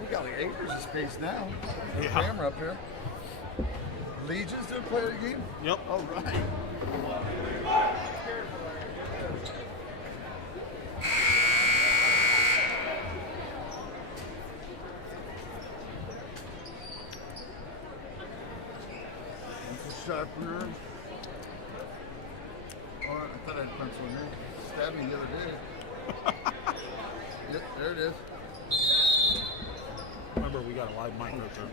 we got like acres of space now. Yeah. Camera up here. Legion's doing player game? Yep. All right. Pencil sharpener. Oh, I thought I had a pencil in there. Stabbed me the other day. Yep, there it is. Remember, we got a live mic right there.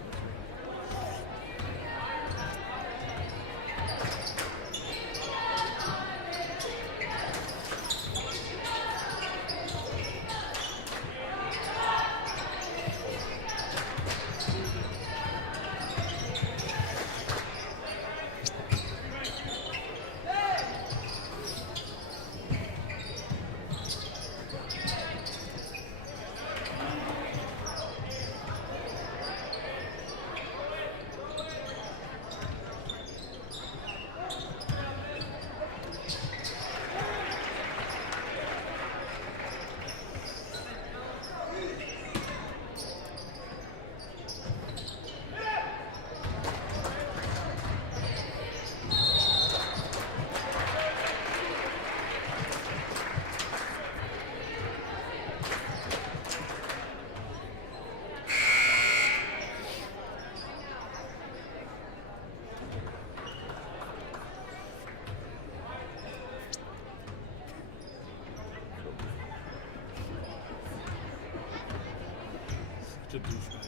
Such a douchebag.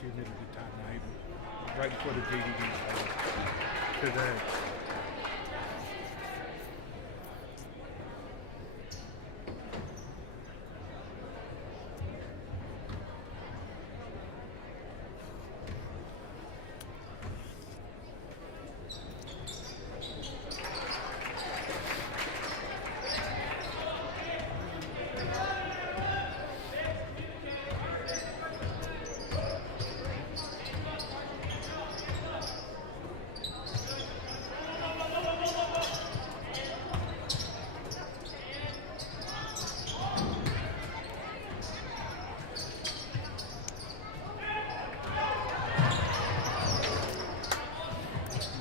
She admitted to Todd Knight right before the JDD started today.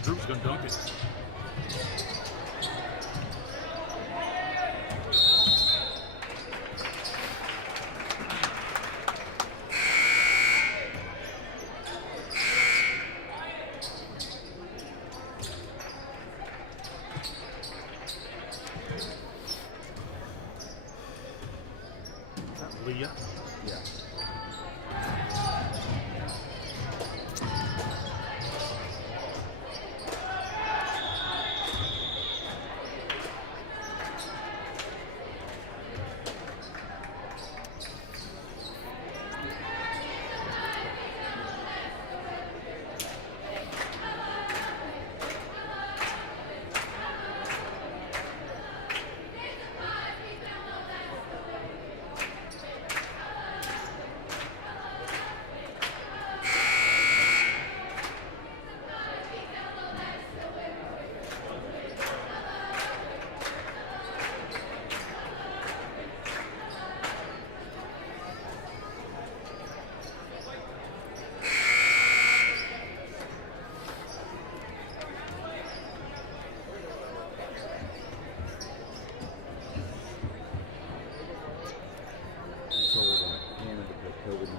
Drew's gonna dunk it. Is that Leah? Yeah.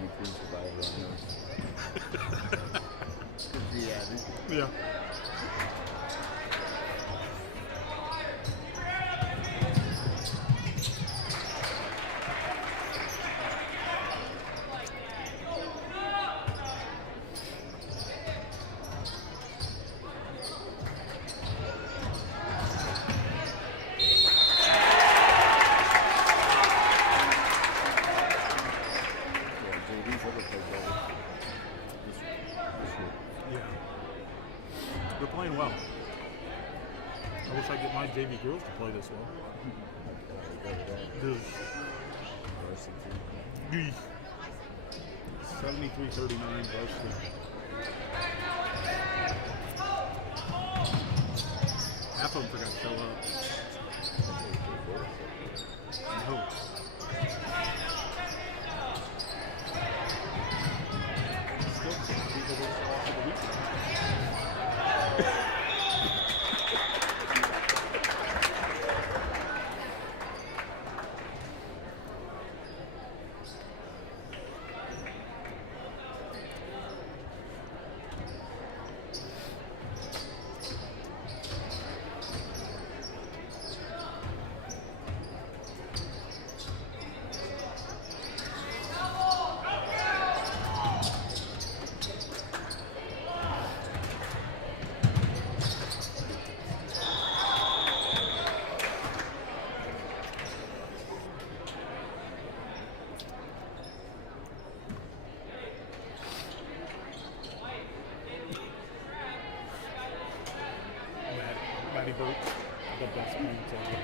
between Survivor on those. Could be added. Yeah. Yeah, JD's ever played better this year. Yeah. They're playing well. I wish I could get my JV girls to play this well. They go to that There's varsity. 73-39 varsity. Half of them forgot to show up. No. Still, people were off for the weekend. Matty Burt, the best parents ever.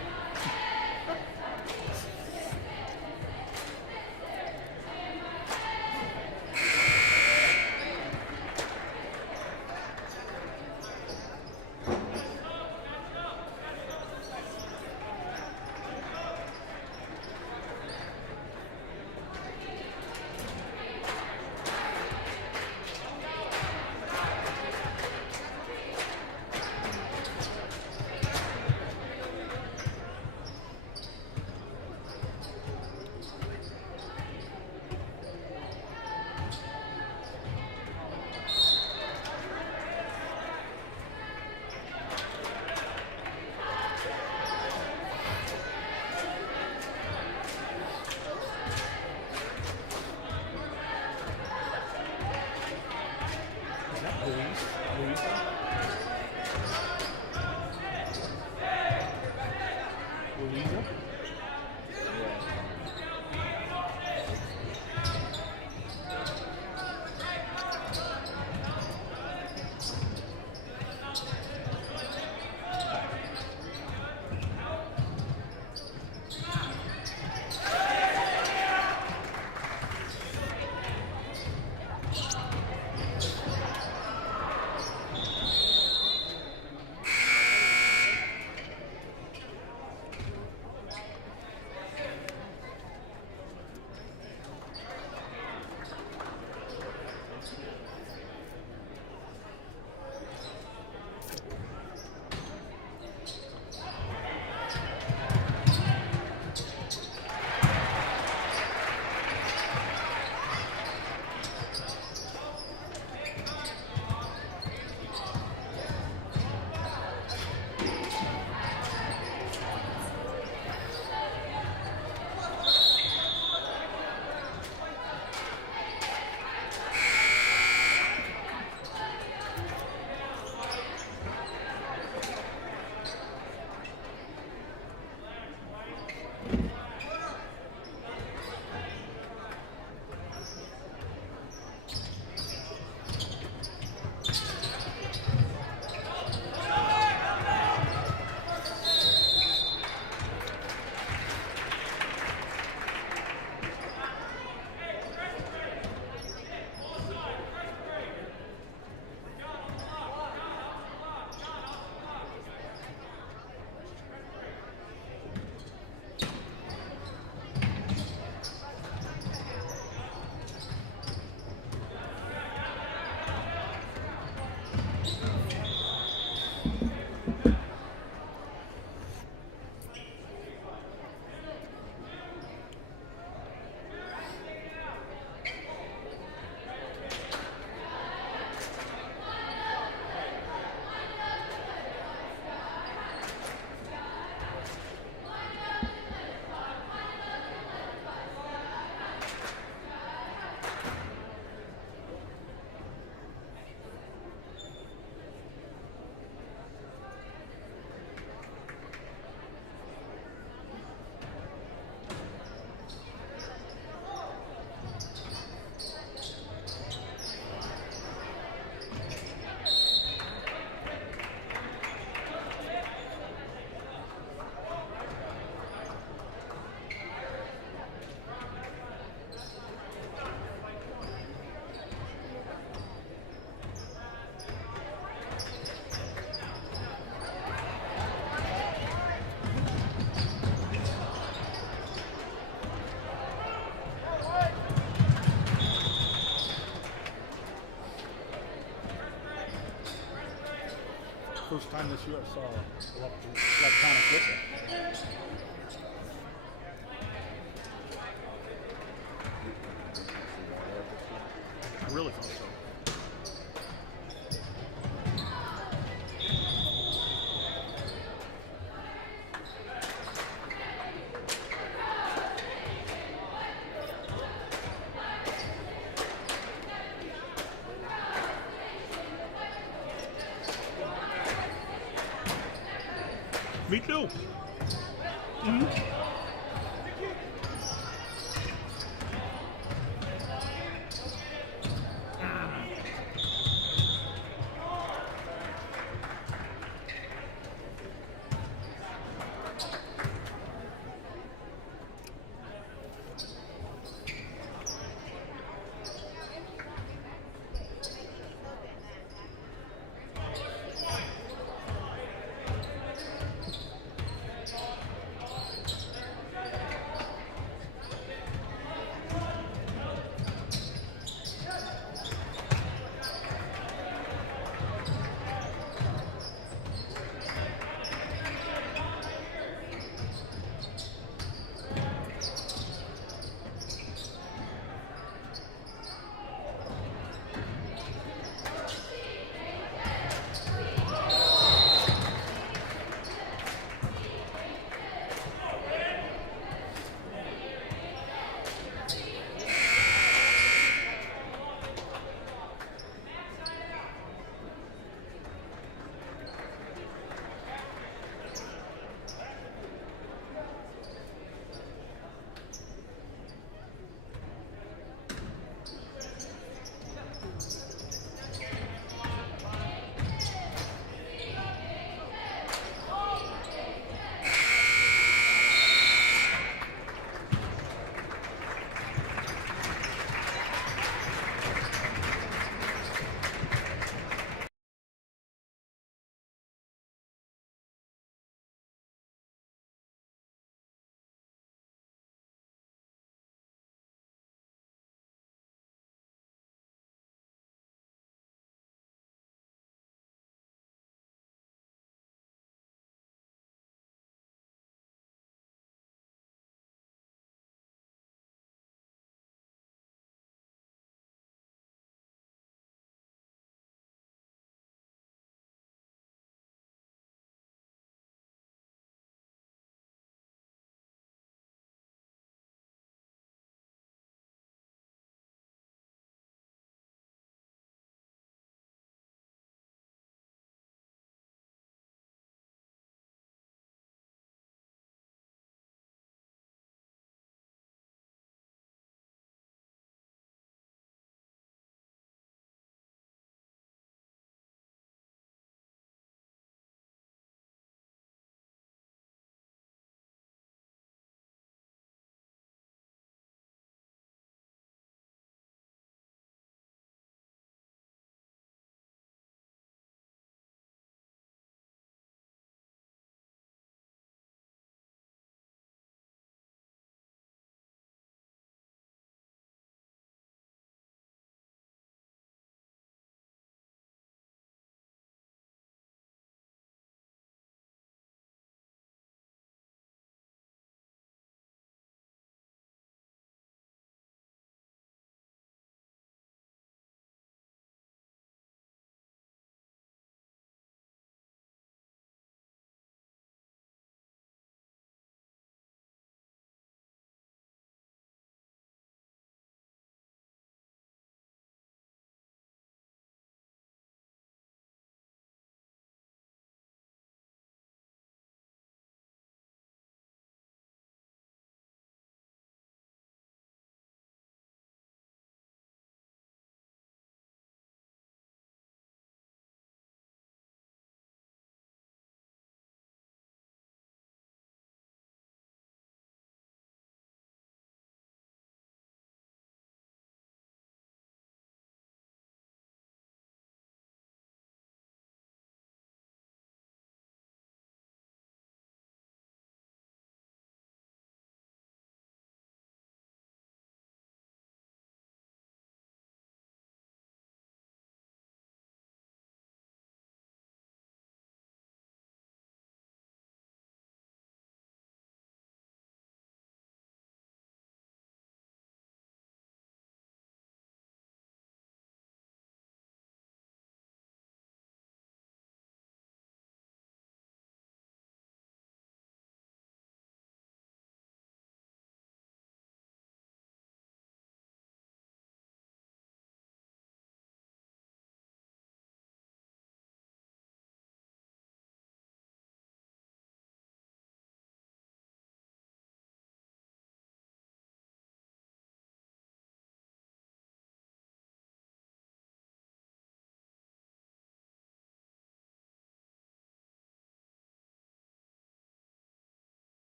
First time this year I saw electronic liquor. I really thought so. Me too.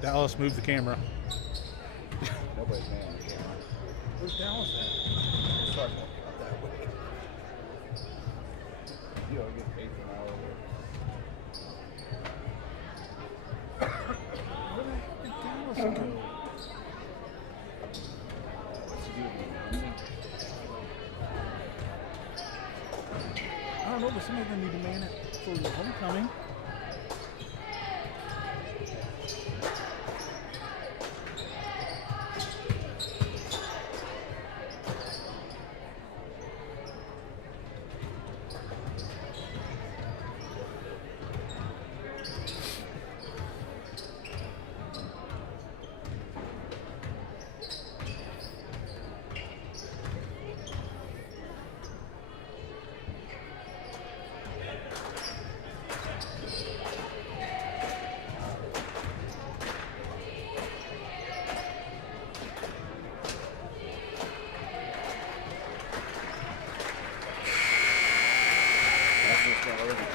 Dallas, move the camera. Nobody's man on the camera. Where's Dallas at? Start walking out that way. You know, get paid for an hour work. Where the heck did Dallas go? What's he doing? Hunting? I don't know, but somebody gonna need to man it for the homecoming. That's what's got already.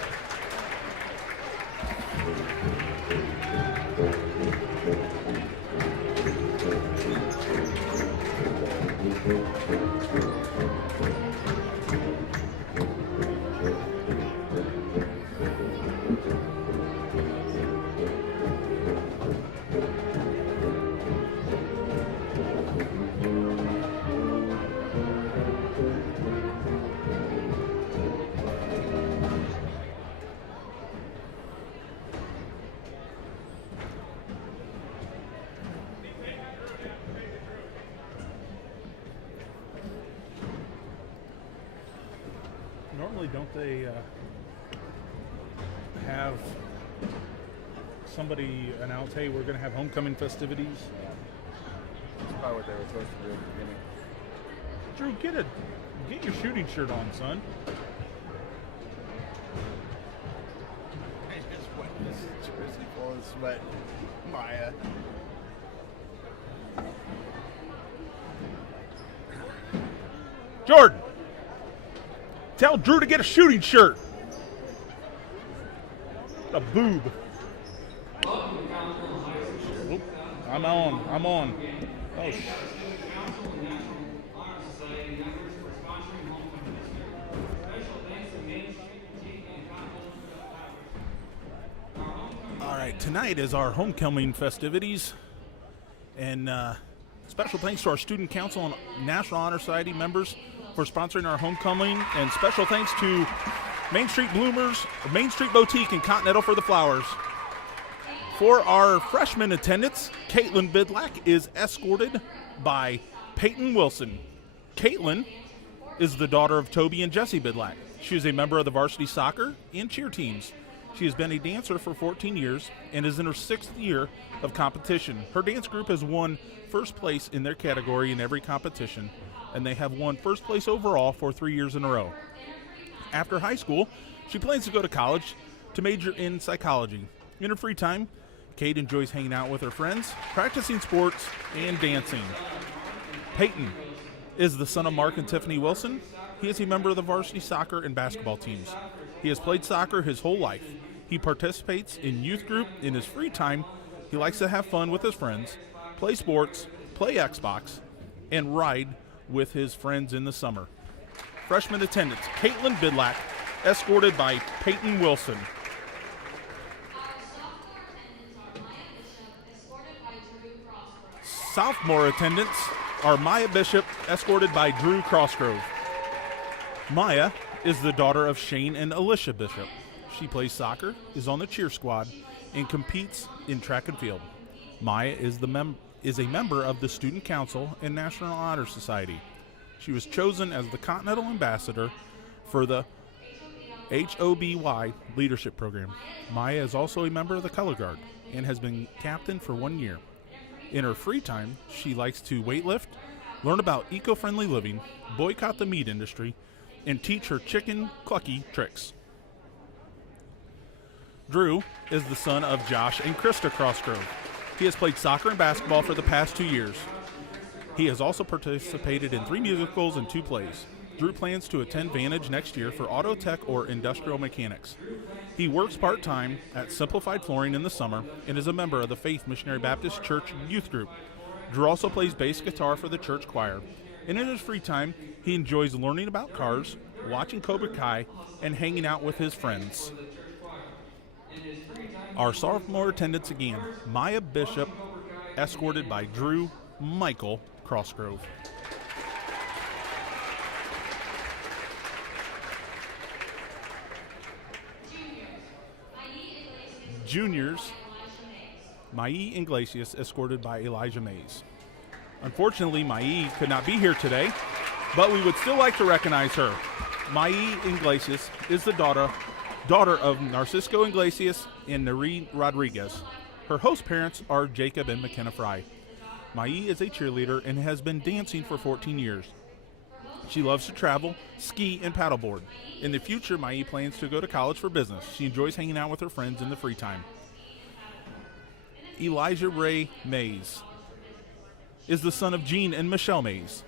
Normally, don't they have somebody announce, hey, we're going to have homecoming festivities? That's probably what they were supposed to do at the beginning. Drew, get your shooting shirt on, son. I just wet this jersey full of sweat. Maya. Jordan, tell Drew to get a shooting shirt. A boob. Oop, I'm on. Oh, all right, tonight is our homecoming festivities. And special thanks to our Student Council and National Honor Society members for sponsoring our homecoming, and special thanks to Main Street Bloomers, Main Street Boutique, and Continental for the flowers. For our freshman attendance, Caitlin Bidlack is escorted by Peyton Wilson. Caitlin is the daughter of Toby and Jesse Bidlack. She is a member of the varsity soccer and cheer teams. She has been a dancer for 14 years and is in her 6th year of competition. Her dance group has won first place in their category in every competition, and they have won first place overall for 3 years in a row. After high school, she plans to go to college to major in psychology. In her free time, Kate enjoys hanging out with her friends, practicing sports, and dancing. Peyton is the son of Mark and Tiffany Wilson. He is a member of the varsity soccer and basketball teams. He has played soccer his whole life. He participates in youth group in his free time. He likes to have fun with his friends, play sports, play Xbox, and ride with his friends in the summer. Freshman attendance, Caitlin Bidlack, escorted by Peyton Wilson. Sophomore attendants are Maya Bishop, escorted by Drew Crossgrove. Maya is the daughter of Shane and Alicia Bishop. She plays soccer, is on the cheer squad, and competes in track and field. Maya is a member of the Student Council and National Honor Society. She was chosen as the Continental Ambassador for the HOBY Leadership Program. Maya is also a member of the Color Guard and has been captain for 1 year. In her free time, she likes to weightlift, learn about eco-friendly living, boycott the meat industry, and teach her chicken clucky tricks. Drew is the son of Josh and Krista Crossgrove. He has played soccer and basketball for the past 2 years. He has also participated in 3 musicals and 2 plays. Drew plans to attend Vantage next year for auto tech or industrial mechanics. He works part-time at Simplified Flooring in the summer and is a member of the Faith Missionary Baptist Church youth group. Drew also plays bass guitar for the church choir. And in his free time, he enjoys learning about cars, watching Cobra Kai, and hanging out with his friends. Our sophomore attendance again, Maya Bishop, escorted by Drew Michael Crossgrove. Juniors, Mai Iglesias, escorted by Elijah Mays. Unfortunately, Mai could not be here today, but we would still like to recognize her. Mai Iglesias is the daughter of Narcisco Iglesias and Nari Rodriguez. Her host parents are Jacob and McKenna Fry. Mai is a cheerleader and has been dancing for 14 years. She loves to travel, ski, and paddleboard. In the future, Mai plans to go to college for business. She enjoys hanging out with her friends in the free time. Elijah Ray Mays is the son of Gene and Michelle Mays.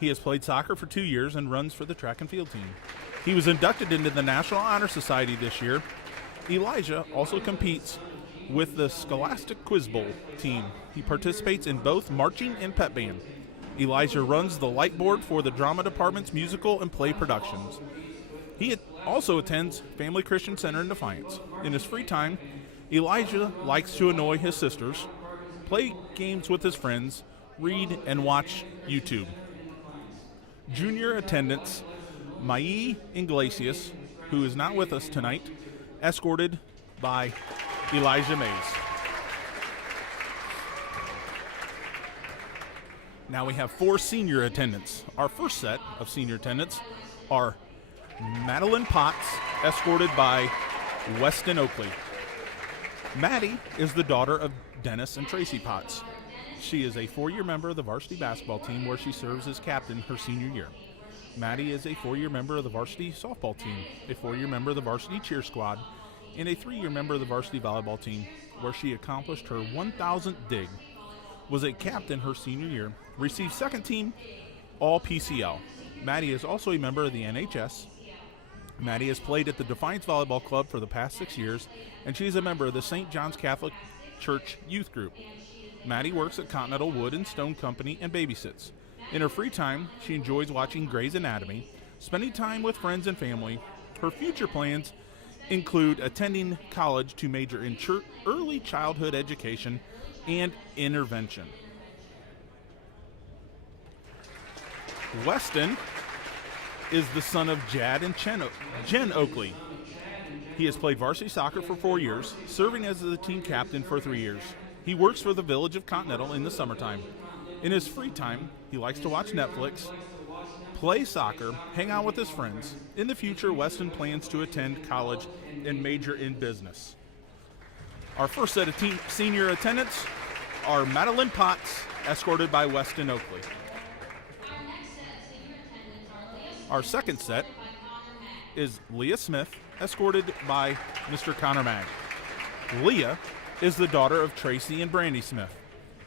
He has played soccer for 2 years and runs for the track and field team. He was inducted into the National Honor Society this year. Elijah also competes with the Scholastic Quiz Bowl team. He participates in both marching and pep band. Elijah runs the light board for the drama department's musical and play productions. He also attends Family Christian Center in Defiance. In his free time, Elijah likes to annoy his sisters, play games with his friends, read, and watch YouTube. Junior attendance, Mai Iglesias, who is not with us tonight, escorted by Elijah Mays. Now we have 4 senior attendants. Our first set of senior attendants are Madeline Potts, escorted by Weston Oakley. Maddie is the daughter of Dennis and Tracy Potts. She is a 4-year member of the varsity basketball team where she serves as captain her senior year. Maddie is a 4-year member of the varsity softball team, a 4-year member of the varsity cheer squad, and a 3-year member of the varsity volleyball team where she accomplished her 1,000th dig, was a captain her senior year, received second team All PCL. Maddie is also a member of the NHS. Maddie has played at the Defiance Volleyball Club for the past 6 years, and she is a member of the St. John's Catholic Church Youth Group. Maddie works at Continental Wood and Stone Company and babysits. In her free time, she enjoys watching Grey's Anatomy, spending time with friends and family. Her future plans include attending college to major in early childhood education and intervention. Weston is the son of Jad and Jen Oakley. He has played varsity soccer for 4 years, serving as the team captain for 3 years. He works for the Village of Continental in the summertime. In his free time, he likes to watch Netflix, play soccer, hang out with his friends. In the future, Weston plans to attend college and major in business. Our first set of senior attendants are Madeline Potts, escorted by Weston Oakley. Our second set is Leah Smith, escorted by Mr. Connor Magg. Leah is the daughter of Tracy and Brandy Smith.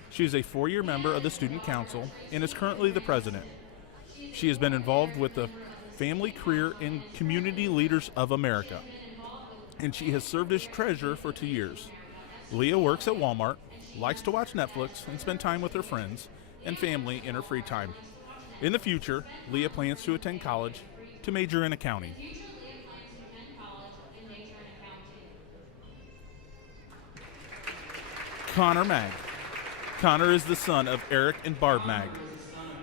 She is a 4-year member of the Student Council and is currently the president. She has been involved with the Family, Career, and Community Leaders of America, and she has served as treasurer for 2 years. Leah works at Walmart, likes to watch Netflix, and spend time with her friends and family in her free time. In the future, Leah plans to attend college to major in accounting. Connor Magg. Connor is the son of Eric and Barb Magg.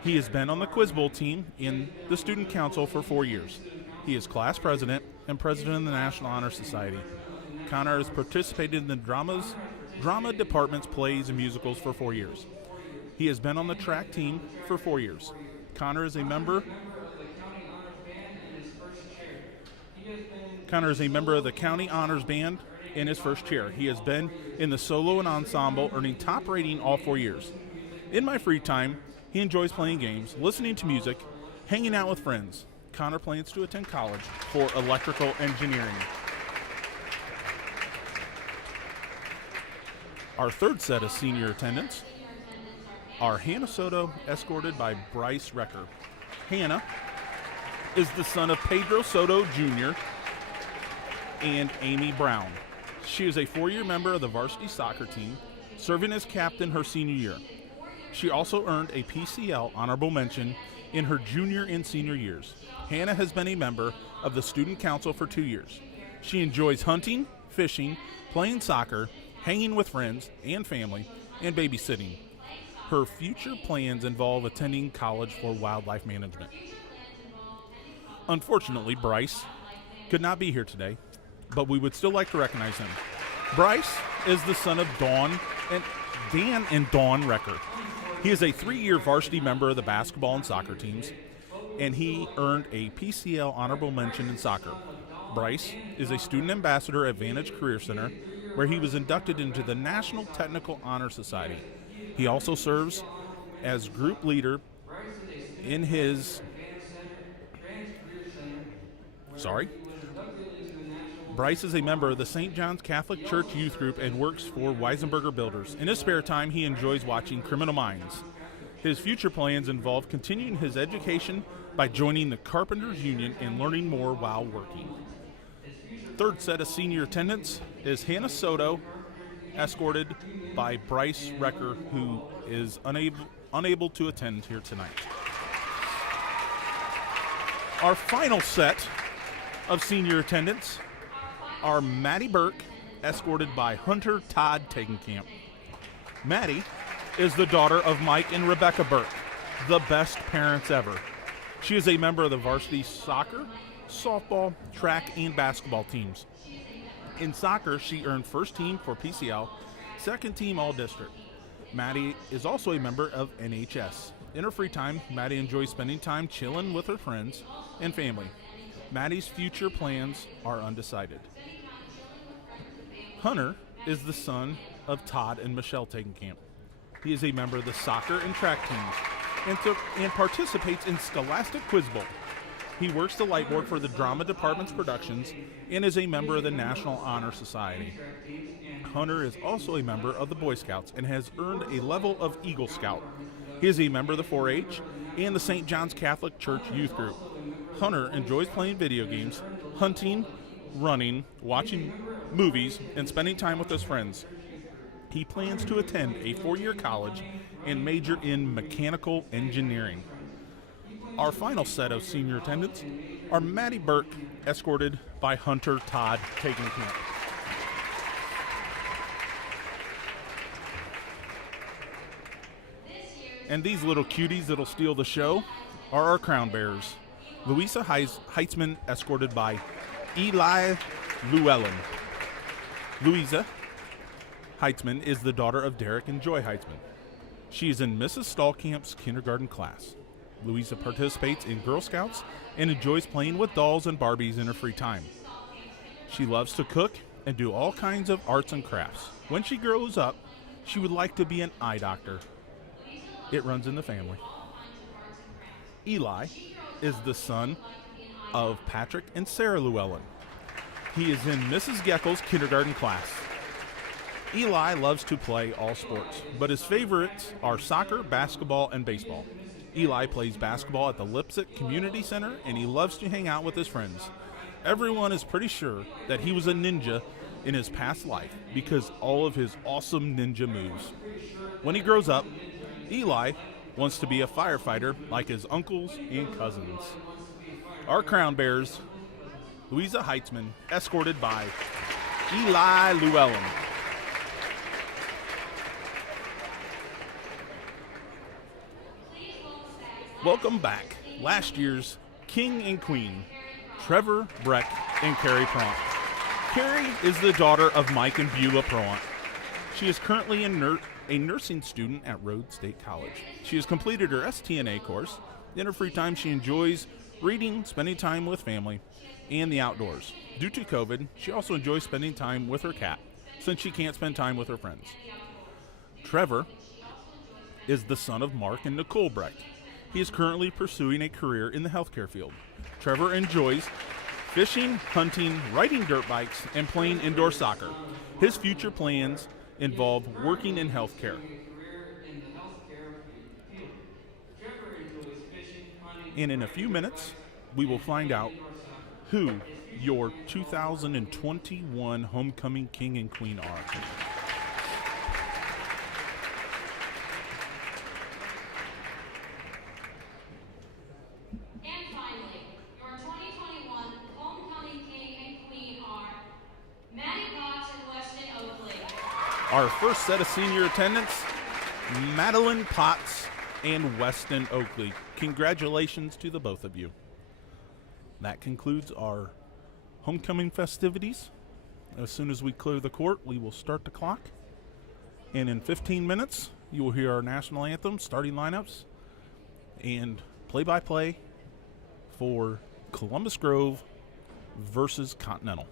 He has been on the Quiz Bowl team in the Student Council for 4 years. He is class president and president of the National Honor Society. Connor has participated in the drama department's plays and musicals for 4 years. He has been on the track team for 4 years. Connor is a member of the County Honors Band in his first chair. He has been in the solo and ensemble, earning top rating all 4 years. In my free time, he enjoys playing games, listening to music, hanging out with friends. Connor plans to attend college for electrical engineering. Our third set of senior attendants are Hannah Soto, escorted by Bryce Recker. Hannah is the son of Pedro Soto Jr. and Amy Brown. She is a 4-year member of the varsity soccer team, serving as captain her senior year. She also earned a PCL honorable mention in her junior and senior years. Hannah has been a member of the student council for 2 years. She enjoys hunting, fishing, playing soccer, hanging with friends and family, and babysitting. Her future plans involve attending college for wildlife management. Unfortunately, Bryce could not be here today, but we would still like to recognize him. Bryce is the son of Dan and Dawn Recker. He is a 3-year varsity member of the basketball and soccer teams, and he earned a PCL honorable mention in soccer. Bryce is a student ambassador at Vantage Career Center, where he was inducted into the National Technical Honor Society. He also serves as group leader in his Bryce is a member of the St. John's Catholic Church Youth Group and works for Weisenberger Builders. In his spare time, he enjoys watching Criminal Minds. His future plans involve continuing his education by joining the Carpenters Union and learning more while working. Third set of senior attendants is Hannah Soto, escorted by Bryce Recker, who is unable to attend here tonight. Our final set of senior attendants are Maddie Burke, escorted by Hunter Todd Tegenkamp. Maddie is the daughter of Mike and Rebecca Burke, the best parents ever. She is a member of the varsity soccer, softball, track, and basketball teams. In soccer, she earned first team for PCL, second team All-District. Maddie is also a member of NHS. In her free time, Maddie enjoys spending time chilling with her friends and family. Maddie's future plans are undecided. Hunter is the son of Todd and Michelle Tegenkamp. He is a member of the soccer and track teams and participates in Scholastic Quiz Bowl. He works the lightboard for the drama department's productions and is a member of the National Honor Society. Hunter is also a member of the Boy Scouts and has earned a level of Eagle Scout. He is a member of the 4-H and the St. John's Catholic Church Youth Group. Hunter enjoys playing video games, hunting, running, watching movies, and spending time with his friends. He plans to attend a 4-year college and major in mechanical engineering. Our final set of senior attendants are Maddie Burke, escorted by Hunter Todd Tegenkamp. And these little cuties that'll steal the show are our crown bearers. Louisa Heitzman, escorted by Eli Llewellyn. Louisa Heitzman is the daughter of Derek and Joy Heitzman. She is in Mrs. Stallcamp's kindergarten class. Louisa participates in Girl Scouts and enjoys playing with dolls and Barbies in her free time. She loves to cook and do all kinds of arts and crafts. When she grows up, she would like to be an eye doctor. It runs in the family. Eli is the son of Patrick and Sarah Llewellyn. He is in Mrs. Geckel's kindergarten class. Eli loves to play all sports, but his favorites are soccer, basketball, and baseball. Eli plays basketball at the Lipsick Community Center, and he loves to hang out with his friends. Everyone is pretty sure that he was a ninja in his past life because all of his awesome ninja moves. When he grows up, Eli wants to be a firefighter like his uncles and cousins. Our crown bearers, Louisa Heitzman, escorted by Eli Llewellyn. Welcome back, last year's King and Queen, Trevor Breck and Carrie Pront. Carrie is the daughter of Mike and Beulah Pront. She is currently a nursing student at Rhodes State College. She has completed her STNA course. In her free time, she enjoys reading, spending time with family, and the outdoors. Due to COVID, she also enjoys spending time with her cat, since she can't spend time with her friends. Trevor is the son of Mark and Nicole Brecht. He is currently pursuing a career in the healthcare field. Trevor enjoys fishing, hunting, riding dirt bikes, and playing indoor soccer. His future plans involve working in healthcare. And in a few minutes, we will find out who your 2021 Homecoming King and Queen are. And finally, your 2021 Homecoming King and Queen are Maddie Potts and Weston Oakley. Our first set of senior attendants, Madeline Potts and Weston Oakley. Congratulations to the both of you. That concludes our homecoming festivities. As soon as we clear the court, we will start the clock. And in 15 minutes, you will hear our national anthem, starting lineups, and play-by-play for Columbus Grove versus Continental.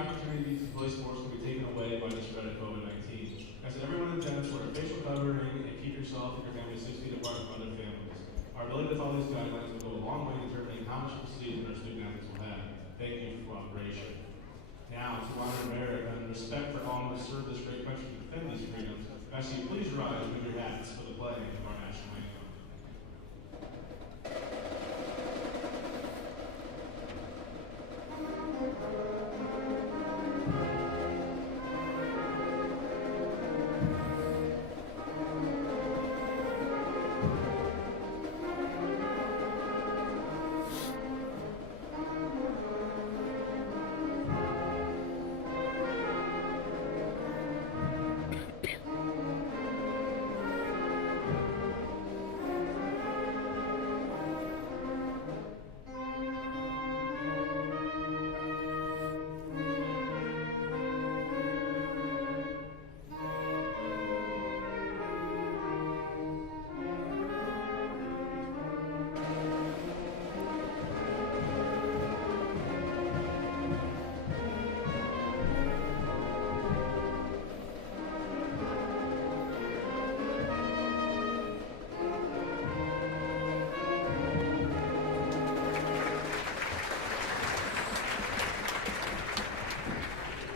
opportunities to play sports will be taken away by the spread of COVID-19. I said everyone in attendance wear a facial covering and keep yourself and your family 6 feet apart from other families. Our ability to follow these guidelines will go a long way in determining how much of a season our student athletes will have. Thank you for cooperation. Now, to honor America and respect for all who have served this great country to defend these freedoms, I ask you please rise with your hats for the playing of our national anthem.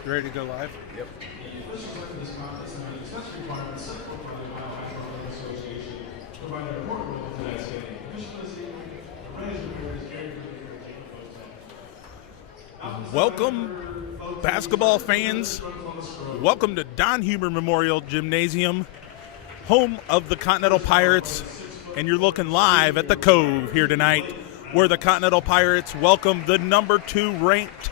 You ready to go live? Yep. The official select of this conference and the such requirements set forth by the Ohio Athletic Association provide an important role to that game. Additionally, this evening, the Reyes Ramirez, Gary Brubaker, and Jacob Botek. Welcome, basketball fans. Welcome to Don Huber Memorial Gymnasium, home of the Continental Pirates, and you're looking live at the Cove here tonight, where the Continental Pirates welcome the number 2 ranked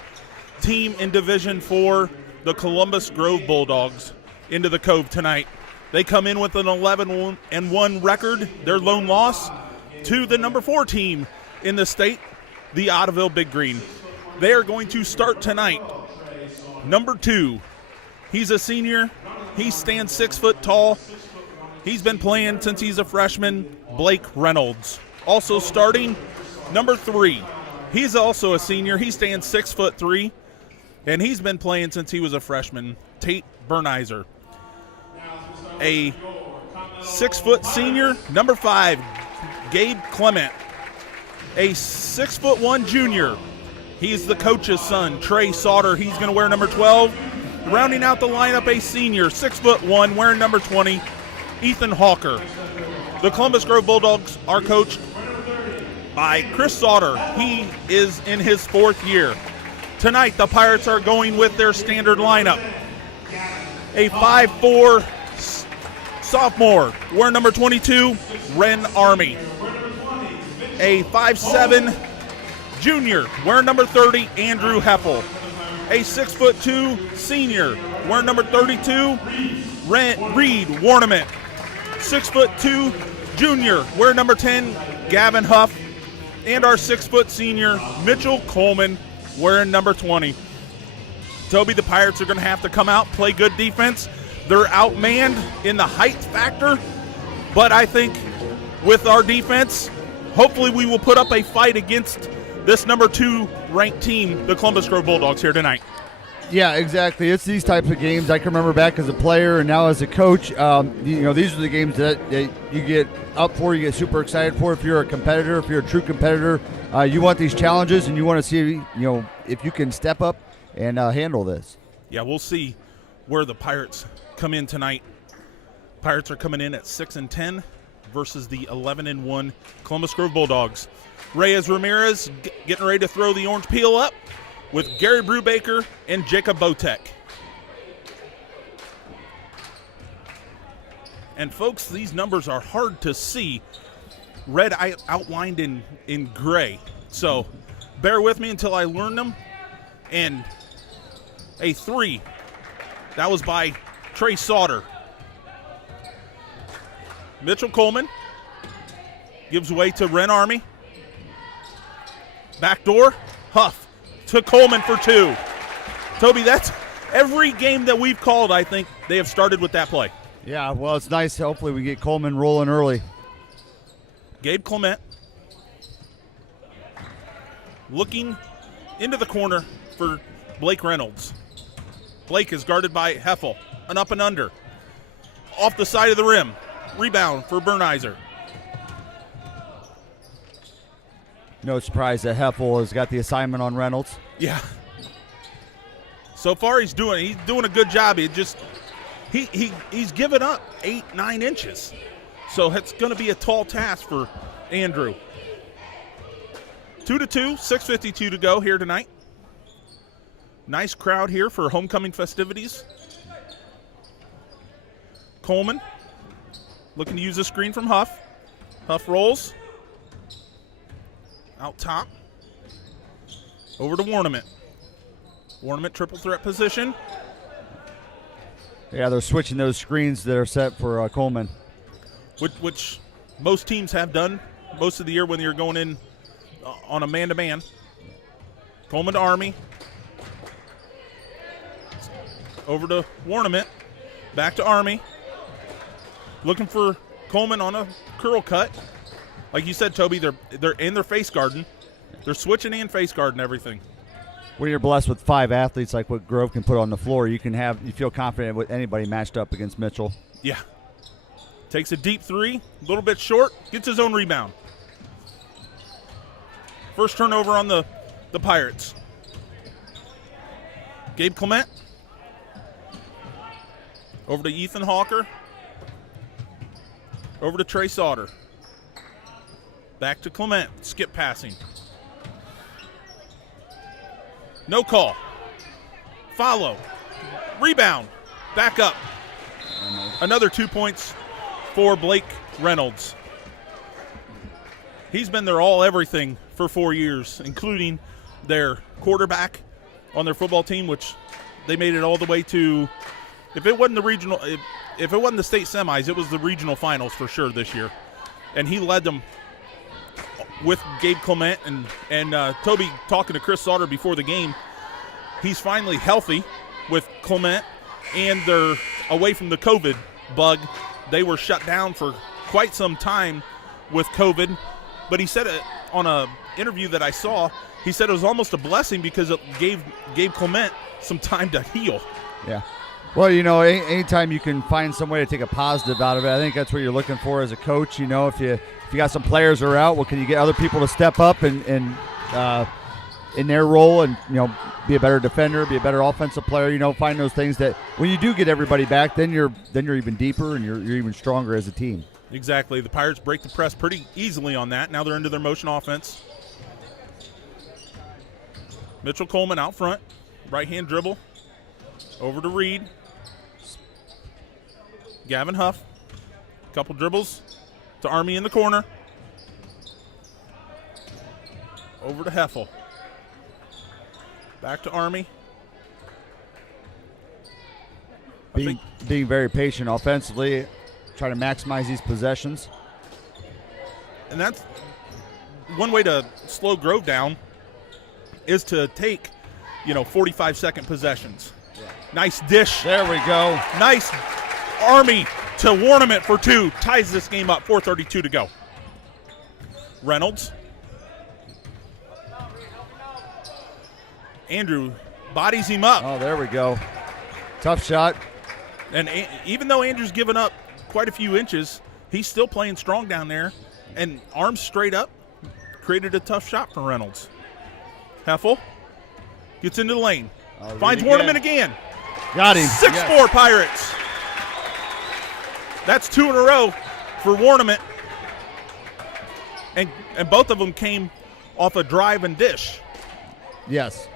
team in Division 4, the Columbus Grove Bulldogs, into the Cove tonight. They come in with an 11-1 record, their lone loss to the number 4 team in the state, the Ottoville Big Green. They are going to start tonight. Number 2, he's a senior. He stands 6 foot tall. He's been playing since he's a freshman, Blake Reynolds. Also starting, number 3. He's also a senior. He stands 6'3", and he's been playing since he was a freshman, Tate Bernizer. A 6 foot senior, number 5, Gabe Clement. A 6'1" junior. He's the coach's son, Trey Sauter. He's going to wear number 12. Rounding out the lineup, a senior, 6'1", wearing number 20, Ethan Hawker. The Columbus Grove Bulldogs are coached by Chris Sauter. He is in his 4th year. Tonight, the Pirates are going with their standard lineup. A 5'4" sophomore, wearing number 22, Ren Army. A 5'7" junior, wearing number 30, Andrew Heffel. A 6'2" senior, wearing number 32, Reed Warnament. 6'2" junior, wearing number 10, Gavin Huff. And our 6 foot senior, Mitchell Coleman, wearing number 20. Toby, the Pirates are going to have to come out, play good defense. They're outmanned in the height factor, but I think with our defense, hopefully we will put up a fight against this number 2 ranked team, the Columbus Grove Bulldogs, here tonight. Yeah, exactly. It's these types of games I can remember back as a player and now as a coach. These are the games that you get up for, you get super excited for. If you're a competitor, if you're a true competitor, you want these challenges and you want to see, if you can step up and handle this. Yeah, we'll see where the Pirates come in tonight. Pirates are coming in at 6-10 versus the 11-1 Columbus Grove Bulldogs. Reyes Ramirez getting ready to throw the orange peel up with Gary Brubaker and Jacob Botek. And folks, these numbers are hard to see. Red outlined in gray. So bear with me until I learn them. And a 3. That was by Trey Sauter. Mitchell Coleman gives way to Ren Army. Backdoor, Huff to Coleman for 2. Toby, that's every game that we've called, I think they have started with that play. Yeah, well, it's nice. Hopefully we get Coleman rolling early. Gabe Clement looking into the corner for Blake Reynolds. Blake is guarded by Heffel. An up and under. Off the side of the rim. Rebound for Bernizer. No surprise that Heffel has got the assignment on Reynolds. Yeah. So far he's doing a good job. He's given up 8-9 inches. So it's going to be a tall task for Andrew. 2-2, 6:52 to go here tonight. Nice crowd here for homecoming festivities. Coleman looking to use a screen from Huff. Huff rolls. Out top. Over to Warnament. Warnament triple threat position. Yeah, they're switching those screens that are set for Coleman. Which most teams have done most of the year when you're going in on a man-to-man. Coleman to Army. Over to Warnament. Back to Army. Looking for Coleman on a curl cut. Like you said, Toby, they're in their face guarding. They're switching and face guarding everything. When you're blessed with 5 athletes like what Grove can put on the floor, you feel confident with anybody matched up against Mitchell. Yeah. Takes a deep three, a little bit short, gets his own rebound. First turnover on the Pirates. Gabe Clement. Over to Ethan Hawker. Over to Trey Sauter. Back to Clement. Skip passing. No call. Follow. Rebound. Back up. Another 2 points for Blake Reynolds. He's been their all-everything for 4 years, including their quarterback on their football team, which they made it all the way to, if it wasn't the state semis, it was the regional finals for sure this year. And he led them with Gabe Clement and Toby talking to Chris Sauter before the game. He's finally healthy with Clement, and they're away from the COVID bug. They were shut down for quite some time with COVID, but he said it on an interview that I saw. He said it was almost a blessing because it gave Clement some time to heal. Yeah. Well, anytime you can find some way to take a positive out of it, I think that's what you're looking for as a coach. If you got some players that are out, well, can you get other people to step up and in their role and be a better defender, be a better offensive player. Find those things that when you do get everybody back, then you're even deeper and you're even stronger as a team. Exactly. The Pirates break the press pretty easily on that. Now they're into their motion offense. Mitchell Coleman out front, right hand dribble, over to Reed. Gavin Huff, couple dribbles to Army in the corner. Over to Heffel. Back to Army. Being very patient offensively, trying to maximize these possessions. And that's one way to slow Grove down is to take, 45-second possessions. Yeah. Nice dish. There we go. Nice Army to Warnament for 2. Ties this game up, 4:32 to go. Reynolds. Andrew bodies him up. Oh, there we go. Tough shot. And even though Andrew's given up quite a few inches, he's still playing strong down there. And arms straight up, created a tough shot for Reynolds. Heffel gets into the lane. Finds Warnament again. Got him. 6-4 Pirates. That's 2 in a row for Warnament. And both of them came off a drive and dish. Yes.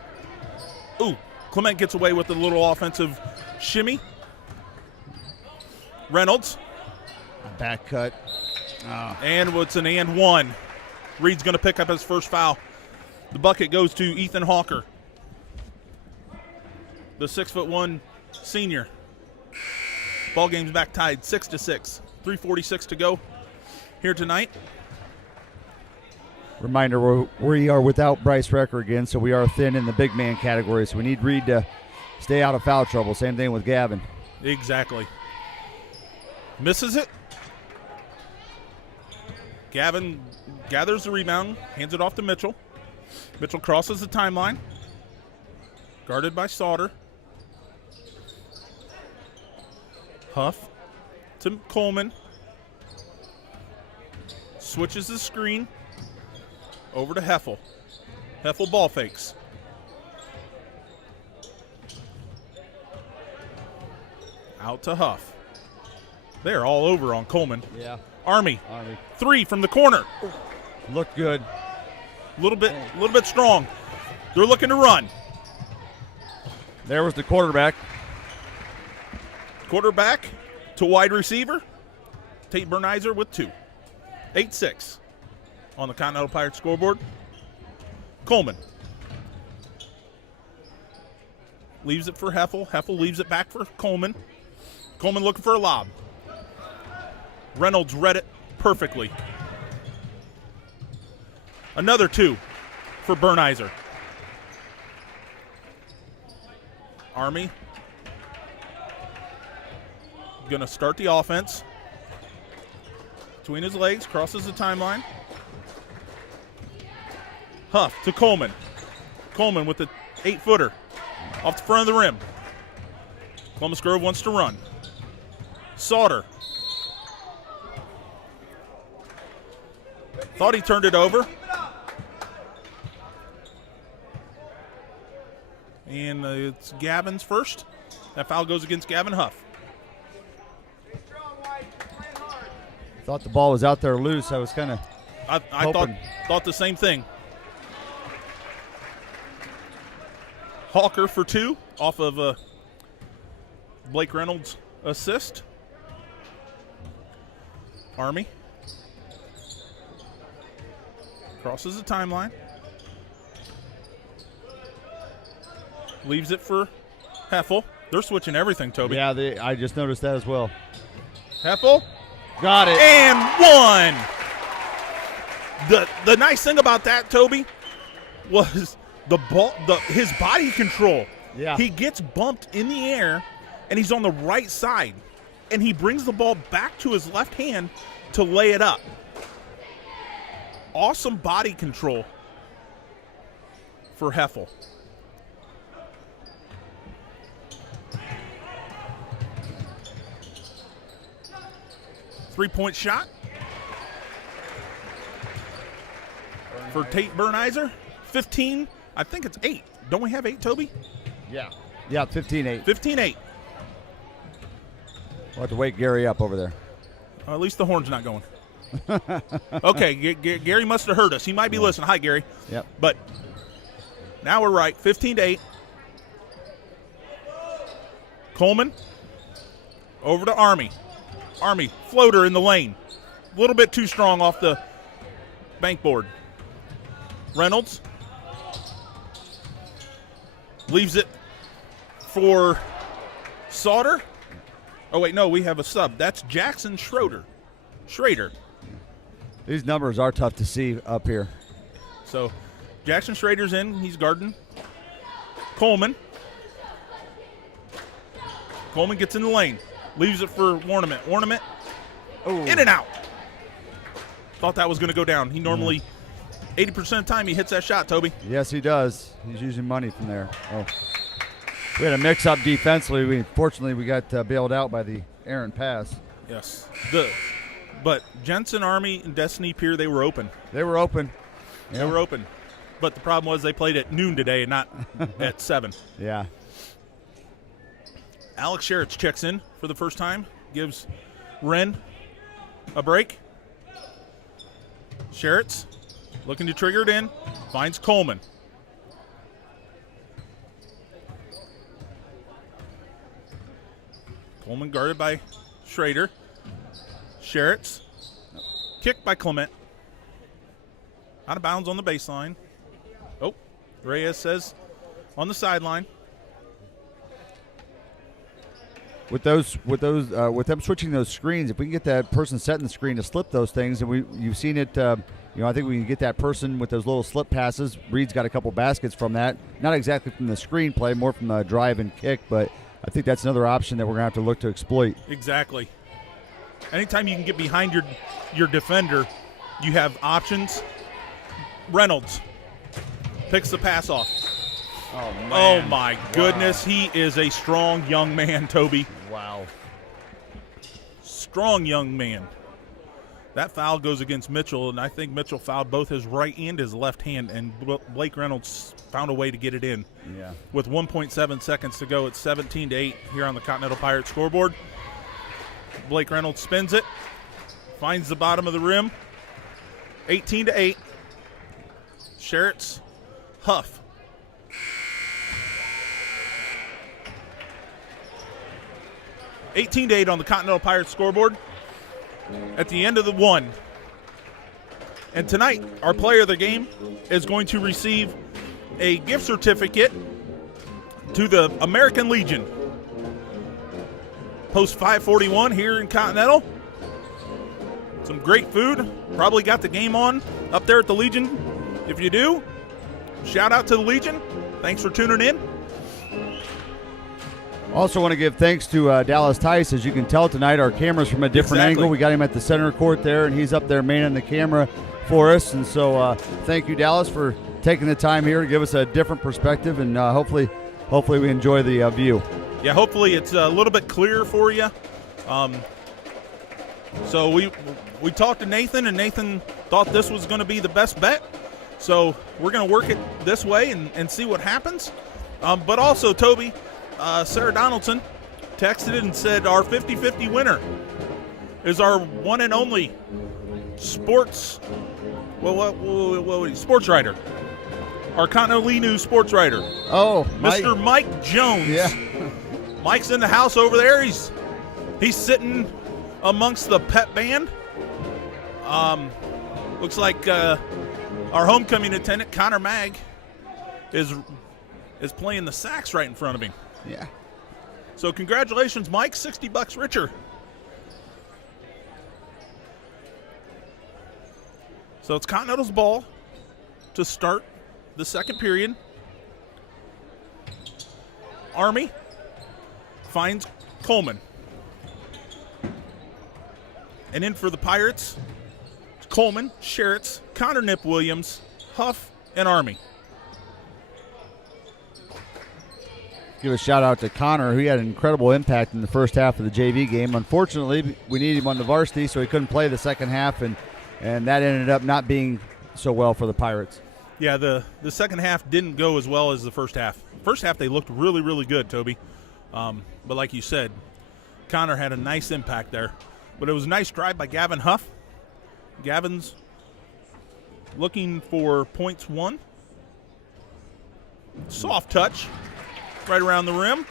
Ooh, Clement gets away with a little offensive shimmy. Reynolds. Back cut. And it's an and one. Reed's going to pick up his first foul. The bucket goes to Ethan Hawker, the 6'1" senior. Ball game's back tied 6-6. 3:46 to go here tonight. Reminder, we are without Bryce Recker again, so we are thin in the big man category, so we need Reed to stay out of foul trouble. Same thing with Gavin. Exactly. Misses it. Gavin gathers the rebound, hands it off to Mitchell. Mitchell crosses the timeline. Guarded by Sauter. Huff to Coleman. Switches the screen over to Heffel. Heffel ball fakes. Out to Huff. They're all over on Coleman. Yeah. Army. 3 from the corner. Looked good. A little bit strong. They're looking to run. There was the quarterback. Quarterback to wide receiver. Tate Bernizer with 2. 8-6 on the Continental Pirates scoreboard. Coleman leaves it for Heffel. Heffel leaves it back for Coleman. Coleman looking for a lob. Reynolds read it perfectly. Another 2 for Bernizer. Army going to start the offense. Between his legs, crosses the timeline. Huff to Coleman. Coleman with the 8-footer off the front of the rim. Columbus Grove wants to run. Sauter. Thought he turned it over. And it's Gavin's first. That foul goes against Gavin Huff. Thought the ball was out there loose. I was kind of I thought the same thing. Hawker for 2 off of Blake Reynolds' assist. Army crosses the timeline. Leaves it for Heffel. They're switching everything, Toby. Yeah, I just noticed that as well. Heffel. Got it. And 1. The nice thing about that, Toby, was his body control. Yeah. He gets bumped in the air, and he's on the right side, and he brings the ball back to his left hand to lay it up. Awesome body control for Heffel. Three-point shot for Tate Bernizer. 15, I think it's 8. Don't we have 8, Toby? Yeah. Yeah, 15-8. 15-8. We'll have to wake Gary up over there. At least the horn's not going. Okay, Gary must have heard us. He might be listening. Hi, Gary. Yep. But now we're right. 15-8. Coleman over to Army. Army, floater in the lane. A little bit too strong off the bank board. Reynolds leaves it for Sauter. Oh, wait, no, we have a sub. That's Jackson Schrader. These numbers are tough to see up here. So Jackson Schrader's in. He's guarding Coleman. Coleman gets in the lane. Leaves it for Warnament. Warnament in and out. Thought that was going to go down. He normally, 80% of the time, he hits that shot, Toby. Yes, he does. He's using money from there. Oh, we had a mix-up defensively. Fortunately, we got bailed out by the errant pass. Yes. But Jensen, Army, and Destiny Pier, they were open. They were open. They were open. But the problem was they played at noon today and not at 7. Yeah. Alex Sherritz checks in for the first time, gives Wren a break. Sherritz looking to trigger it in, finds Coleman. Coleman guarded by Schrader. Sherritz, kicked by Clement. Out of bounds on the baseline. Oh, Reyes says on the sideline. With them switching those screens, if we can get that person setting the screen to slip those things, and you've seen it, I think we can get that person with those little slip passes. Reed's got a couple baskets from that, not exactly from the screen play, more from the drive and kick, but I think that's another option that we're going to have to look to exploit. Exactly. Anytime you can get behind your defender, you have options. Reynolds picks the pass off. Oh, man. Oh, my goodness. He is a strong young man, Toby. Wow. strong young man. That foul goes against Mitchell, and I think Mitchell fouled both his right and his left hand, and Blake Reynolds found a way to get it in. Yeah. With 1.7 seconds to go, it's 17-8 here on the Continental Pirates scoreboard. Blake Reynolds spins it, finds the bottom of the rim. 18-8. Sherritt's Huff. (18-8) on the Continental Pirates scoreboard at the end of the one. And tonight, our player of the game is going to receive a gift certificate to the American Legion. Post 541 here in Continental. Some great food. Probably got the game on up there at the Legion. If you do, shout out to the Legion. Thanks for tuning in. Also want to give thanks to Dallas Tice. As you can tell tonight, our camera's from a different angle. We got him at the center court there, and he's up there manning the camera for us. And so thank you, Dallas, for taking the time here to give us a different perspective, and hopefully we enjoy the view. Yeah, hopefully it's a little bit clearer for you. So we talked to Nathan, and Nathan thought this was going to be the best bet. So we're going to work it this way and see what happens. But also, Toby, Sarah Donaldson texted and said our 50-50 winner is our one and only sports writer. Our Continental News sports writer. Oh, Mr. Mike Jones. Yeah. Mike's in the house over there. He's sitting amongst the pep band. Looks like our homecoming attendant, Connor Mag, is playing the sax right in front of him. Yeah. So congratulations, Mike. $60 richer. So it's Continental's ball to start the second period. Army finds Coleman. And in for the Pirates, Coleman, Sherritt's, Connor Nip Williams, Huff, and Army. Give a shout out to Connor. He had an incredible impact in the first half of the JV game. Unfortunately, we needed him on the varsity, so he couldn't play the second half, and that ended up not being so well for the Pirates. Yeah, the second half didn't go as well as the first half. First half, they looked really, really good, Toby. But like you said, Connor had a nice impact there. But it was a nice drive by Gavin Huff. Gavin's looking for points one. Soft touch right around the rim.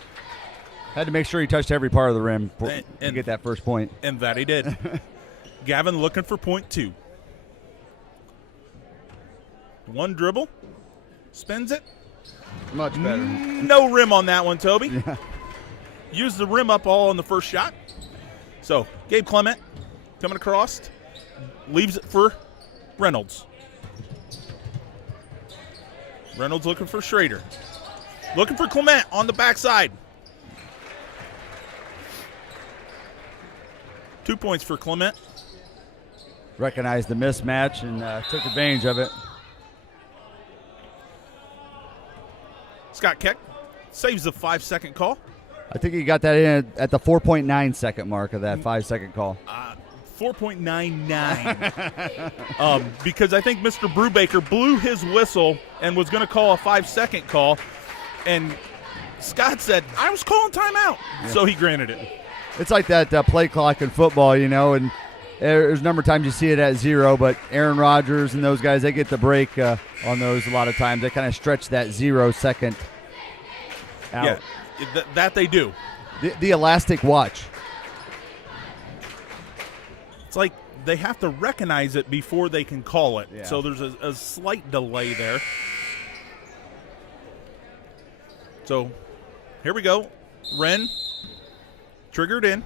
Had to make sure he touched every part of the rim to get that first point. And that he did. Gavin looking for point two. One dribble. Spins it. Much better. No rim on that one, Toby. Yeah. Used the rim up all on the first shot. So, Gabe Clement coming across. Leaves it for Reynolds. Reynolds looking for Schrader. Looking for Clement on the backside. 2 points for Clement. Recognized the mismatch and took advantage of it. Scott Keck saves the 5-second call. I think he got that in at the 4.9 second mark of that 5-second call. 4.99. Because I think Mr. Brubaker blew his whistle and was going to call a 5-second call. And Scott said, I was calling timeout. Yeah. So he granted it. It's like that play clock in football, you know, and there's a number of times you see it at 0, but Aaron Rodgers and those guys, they get the break on those a lot of times. They kind of stretch that 0 second out. Yeah, that they do. The elastic watch. It's like they have to recognize it before they can call it. Yeah. So there's a slight delay there. So here we go. Wren triggered in.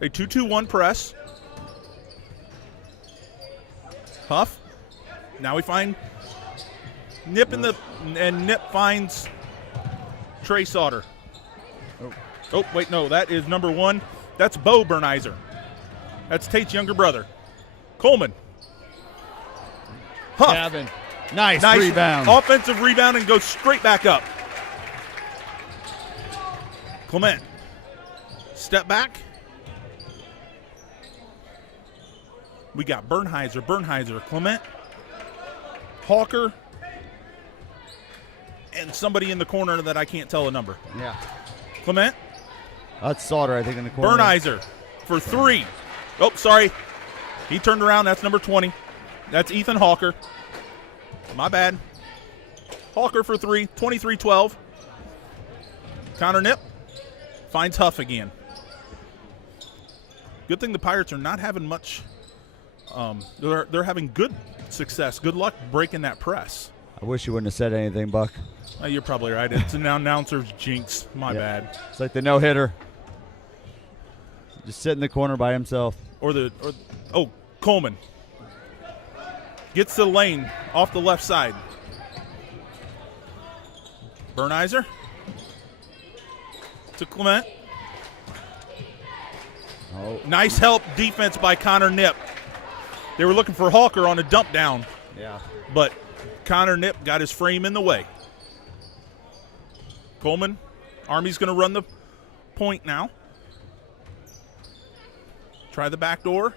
A 2-2-1 press. Huff. Now we find Nip and Nip finds Trey Sauter. Oh, wait, no, that is number 1. That's Bo Bernizer. That's Tate's younger brother. Coleman. Huff. Gavin. Nice rebound. Offensive rebound and goes straight back up. Clement Step back. We got Bernheiser, Clement, Hawker, and somebody in the corner that I can't tell a number. Yeah. Clement. That's Sauter, I think, in the corner. Bernheiser for 3. Oh, sorry. He turned around. That's number 20. That's Ethan Hawker. My bad. Hawker for 3, 23-12. Connor Nip finds Huff again. Good thing the Pirates are not having much. They're having good success. Good luck breaking that press. I wish you wouldn't have said anything, Buck. You're probably right. It's an announcer's jinx. My bad. It's like the no-hitter. Just sit in the corner by himself. Coleman gets to the lane off the left side. Bernheiser to Clement. Oh. Nice help defense by Connor Nip. They were looking for Hawker on a dump down. Yeah. But Connor Nip got his frame in the way. Coleman, Army's going to run the point now. Try the back door.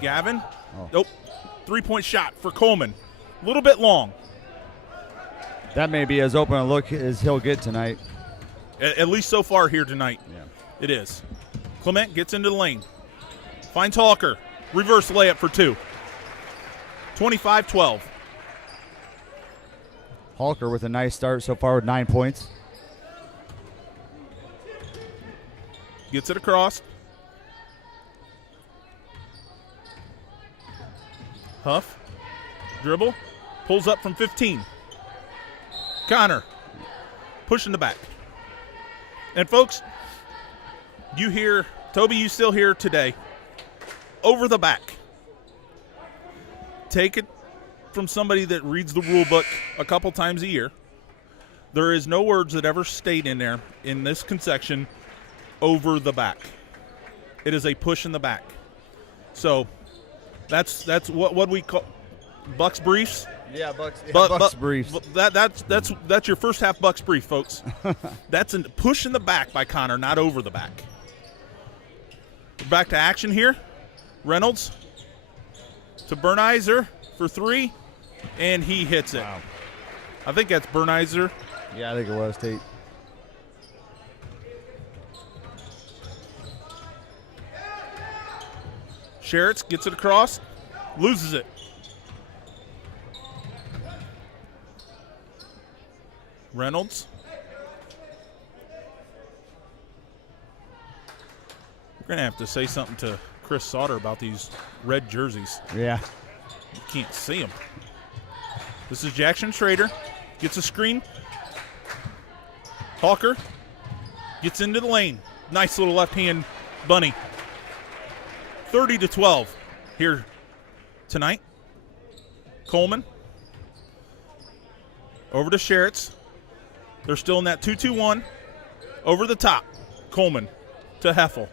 Gavin. Oh. Nope. 3-point shot for Coleman. A little bit long. That may be as open a look as he'll get tonight. At least so far here tonight. Yeah. It is. Clement gets into the lane. Finds Hawker. Reverse layup for 2. 25-12. Hawker with a nice start so far with 9 points. Gets it across. Huff. Dribble. Pulls up from 15. Connor. Pushing the back. And folks, you hear, Toby, you still hear today, over the back. Take it from somebody that reads the rule book a couple times a year. There is no words that ever stayed in there in this section, over the back. It is a push in the back. So that's what we call Bucks briefs. Yeah, Bucks briefs. That's your first half Bucks brief, folks. That's a push in the back by Connor, not over the back. We're back to action here. Reynolds to Bernheiser for 3, and he hits it. Wow. I think that's Bernheiser. Yeah, I think it was, Tate. Sherritts gets it across, loses it. Reynolds. We're going to have to say something to Chris Sauter about these red jerseys. Yeah. You can't see them. This is Jackson Schrader. Gets a screen. Hawker gets into the lane. Nice little left-hand bunny. 30-12 here tonight. Coleman. Over to Sherritts. They're still in that 2-2-1. Over the top. Coleman to Heffel.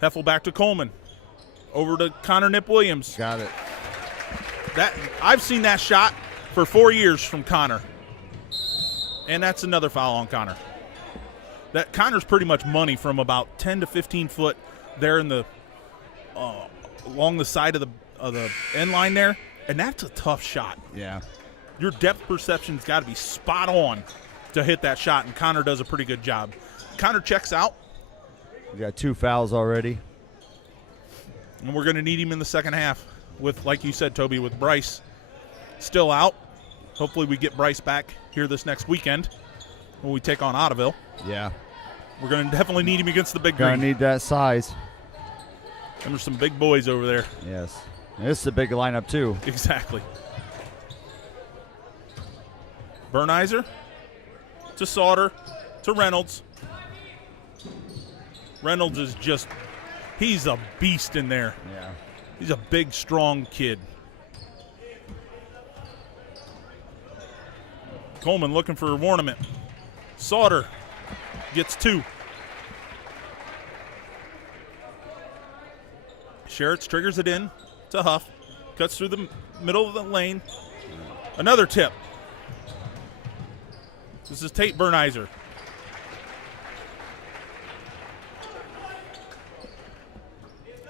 Heffel back to Coleman. Over to Connor Nip Williams. Got it. I've seen that shot for 4 years from Connor. And that's another foul on Connor. That Connor's pretty much money from about 10 to 15 foot there in the along the side of the end line there. And that's a tough shot. Yeah. Your depth perception's got to be spot on to hit that shot, and Connor does a pretty good job. Connor checks out. We got 2 fouls already. And we're going to need him in the second half with, like you said, Toby, with Bryce still out. Hopefully we get Bryce back here this next weekend when we take on Ottoville. Yeah. We're going to definitely need him against the big Gonna green. need that size. And there's some big boys over there. Yes. And this is a big lineup, too. Exactly. Bernheiser to Sauter to Reynolds. Reynolds is just, he's a beast in there. Yeah. He's a big, strong kid. Coleman looking for a ornament. Sauter gets 2. Sherritts triggers it in to Huff. Cuts through the middle of the lane. Another tip. This is Tate Bernheiser.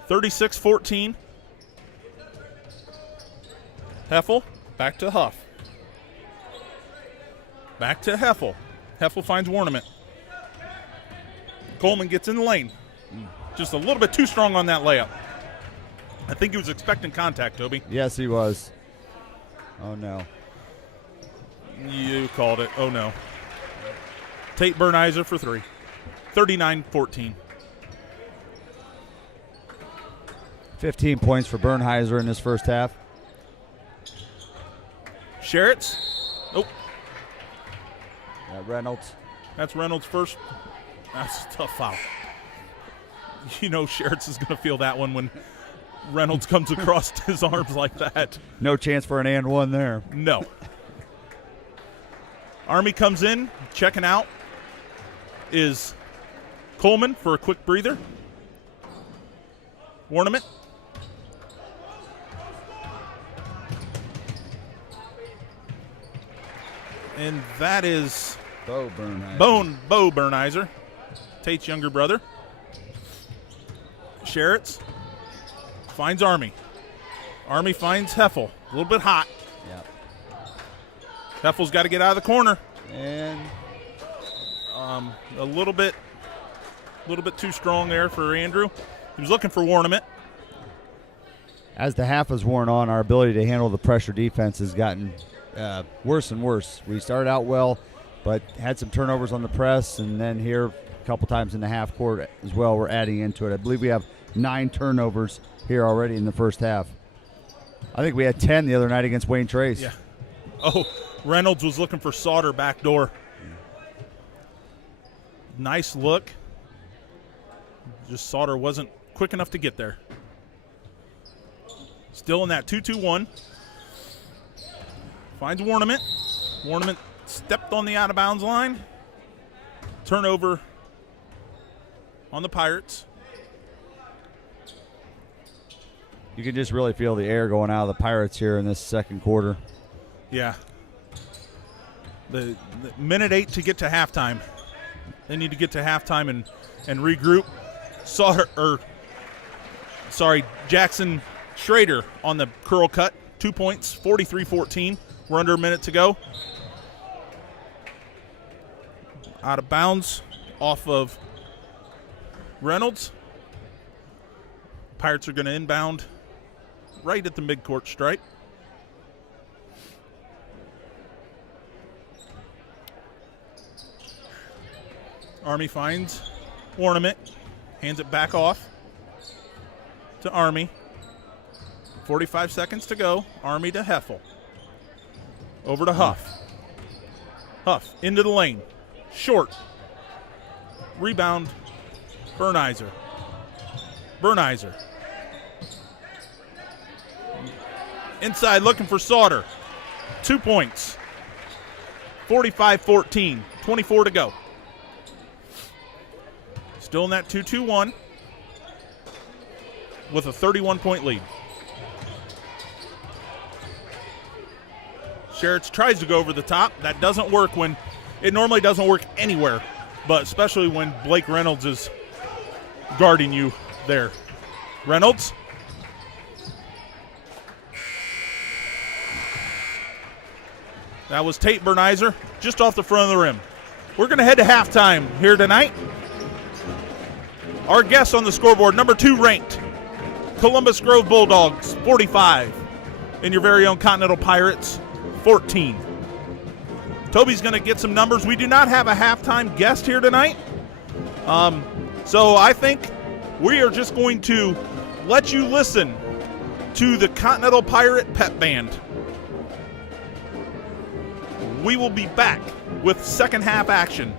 36-14. Heffel back to Huff. Back to Heffel. Heffel finds Warnament. Coleman gets in the lane. Just a little bit too strong on that layup. I think he was expecting contact, Toby. Yes, he was. Oh, no. You called it. Oh, no. Tate Bernizer for 3. 39-14. 15 points for Bernheiser in this first half. Sherritts. Nope. Reynolds. That's Reynolds' first. That's a tough foul. You know Sherritts is going to feel that one when Reynolds comes across his arms like that. No chance for an and one there. No. Army comes in, checking out is Coleman for a quick breather. Ornament. And that is Bo Bernheiser. Bo Bernheiser, Tate's younger brother. Sherritts finds Army. Army finds Heffel. A little bit hot. Yep. Heffel's got to get out of the corner. And a little bit too strong there for Andrew. He was looking for Warnament. as the half has worn on, our ability to handle the pressure defense has gotten worse and worse. We started out well, but had some turnovers on the press, and then here a couple times in the half court as well, we're adding into it. I believe we have 9 turnovers here already in the first half. I think we had 10 the other night against Wayne Trace. Yeah. Oh, Reynolds was looking for Sauter back door. Nice look. Just Sauter wasn't quick enough to get there. Still in that 2-2-1. Finds Warnament. Warnament stepped on the out-of-bounds line. Turnover on the Pirates. You can just really feel the air going out of the Pirates here in this second quarter. Yeah. The minute 8 to get to halftime. They need to get to halftime and regroup. Jackson Schrader on the curl cut. 2 points, 43-14. We're under a minute to go. Out of bounds off of Reynolds. Pirates are going to inbound right at the midcourt stripe. Army finds Ornament, hands it back off to Army. 45 seconds to go. Army to Heffel. Over to Huff. Huff into the lane. Short. Rebound. Bernheiser. Inside looking for Sauter. 2 points. 45-14. 24 to go. Still in that 2-2-1 with a 31-point lead. Sherritts tries to go over the top. That doesn't work when it normally doesn't work anywhere, but especially when Blake Reynolds is guarding you there. Reynolds. That was Tate Bernheiser just off the front of the rim. We're going to head to halftime here tonight. Our guests on the scoreboard, number 2 ranked, Columbus Grove Bulldogs, 45. And your very own Continental Pirates, 14. Toby's going to get some numbers. We do not have a halftime guest here tonight. So I think we are just going to let you listen to the Continental Pirate Pep Band. We will be back with second half action.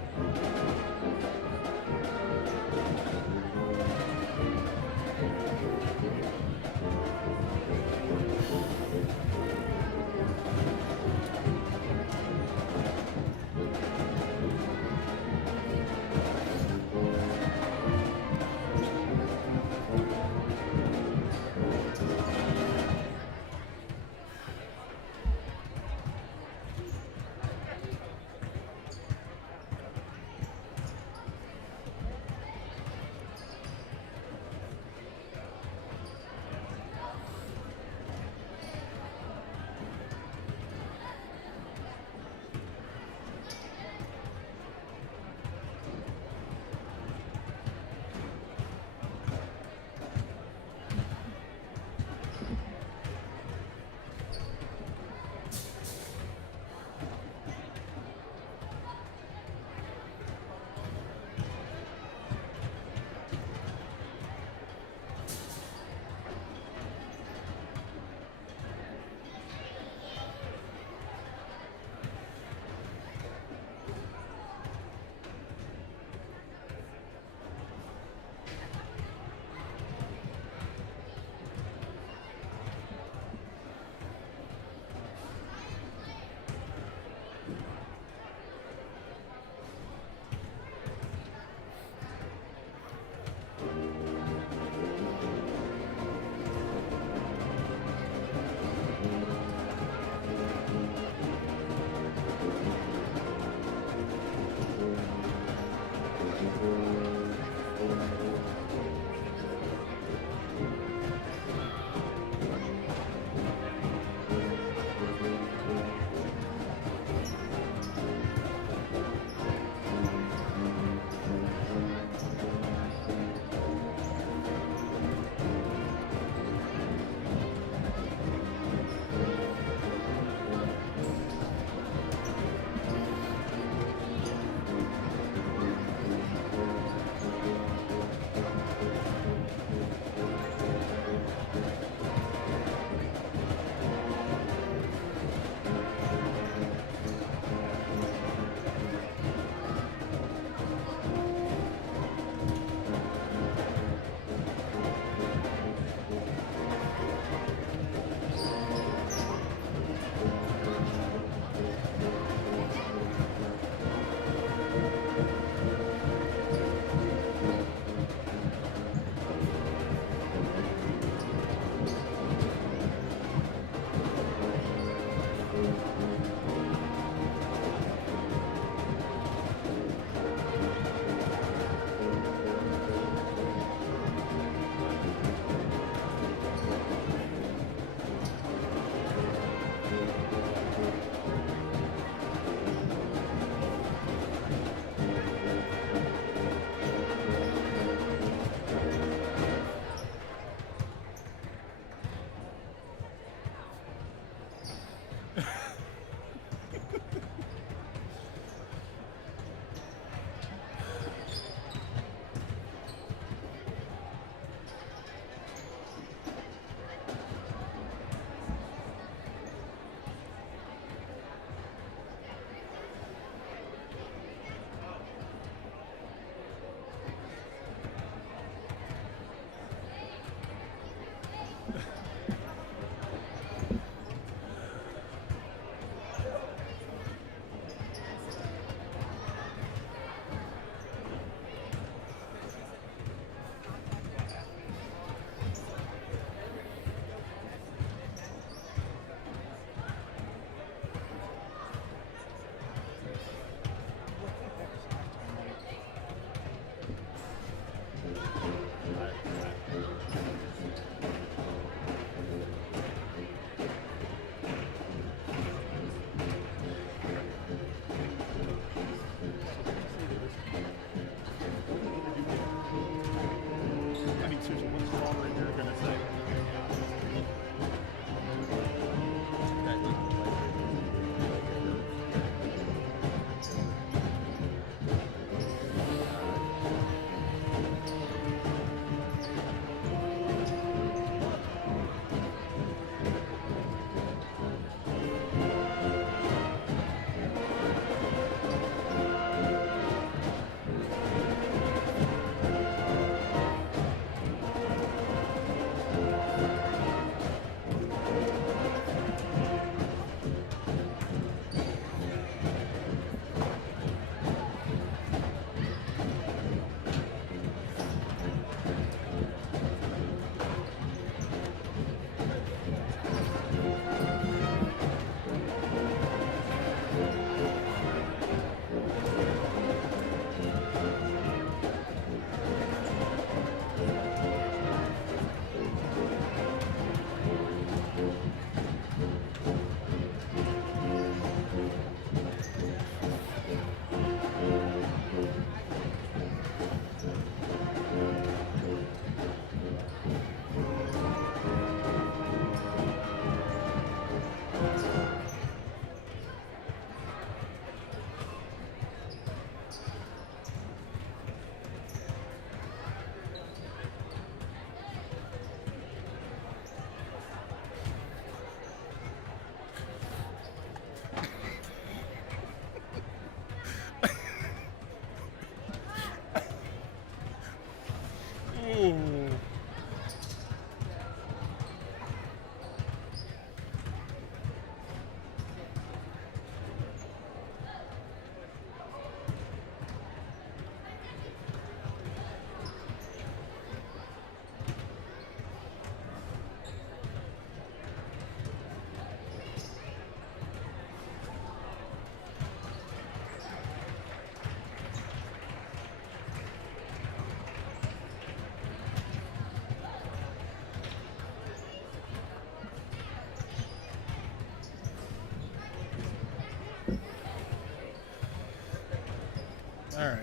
All right.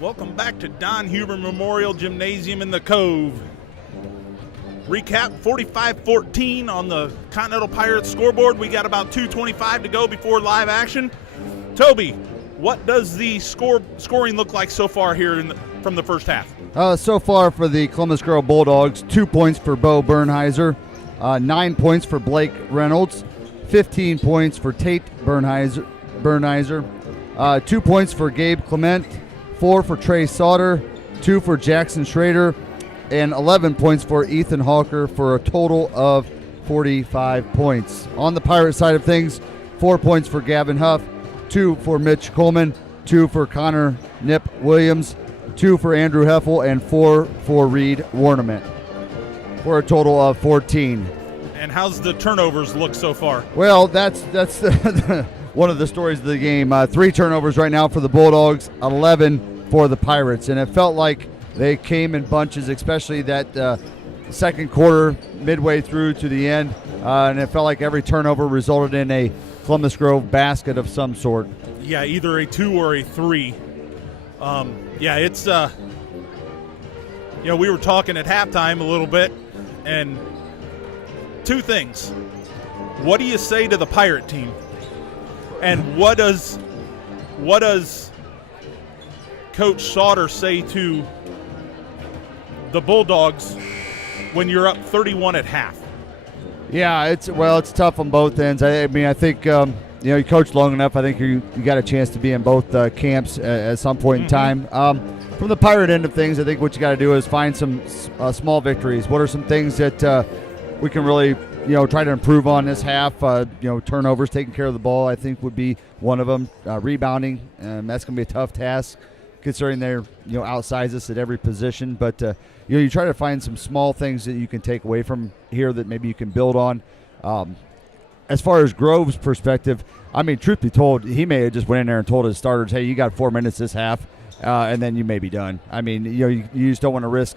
Welcome back to Don Huber Memorial Gymnasium in the Cove. Recap, 45-14 on the Continental Pirates scoreboard. We got about 2:25 to go before live action. Toby, what does the scoring look like so far here from the first half? So far for the Columbus Girl Bulldogs, 2 points for Bo Bernheiser, 9 points for Blake Reynolds, 15 points for Tate Bernheiser, 2 points for Gabe Clement, 4 for Trey Sauter, 2 for Jackson Schrader, and 11 points for Ethan Hawker for a total of 45 points. On the Pirate side of things, 4 points for Gavin Huff, 2 for Mitch Coleman, 2 for Connor Nip Williams, 2 for Andrew Heffel, and 4 for Reed Warnament, for a total of 14. And how's the turnovers look so far? Well, that's one of the stories of the game. 3 turnovers right now for the Bulldogs, 11 for the Pirates, and it felt like they came in bunches, especially that second quarter, midway through to the end, and it felt like every turnover resulted in a Columbus Grove basket of some sort. Yeah, either a 2 or a 3. It's we were talking at halftime a little bit, and 2 things. What do you say to the Pirate team? And what does Coach Sauter say to the Bulldogs when you're up 31 at half? Yeah, it's tough on both ends. I mean, I think you coached long enough. I think you got a chance to be in both camps at some point in time. From the Pirate end of things, I think what you got to do is find some small victories. What are some things that we can really try to improve on this half? Turnovers, taking care of the ball, I think would be one of them. Rebounding, that's going to be a tough task, considering they're outsize us at every position. But you try to find some small things that you can take away from here that maybe you can build on. As far as Grove's perspective, I mean, truth be told, he may have just went in there and told his starters, hey, you got 4 minutes this half, and then you may be done. I mean, you just don't want to risk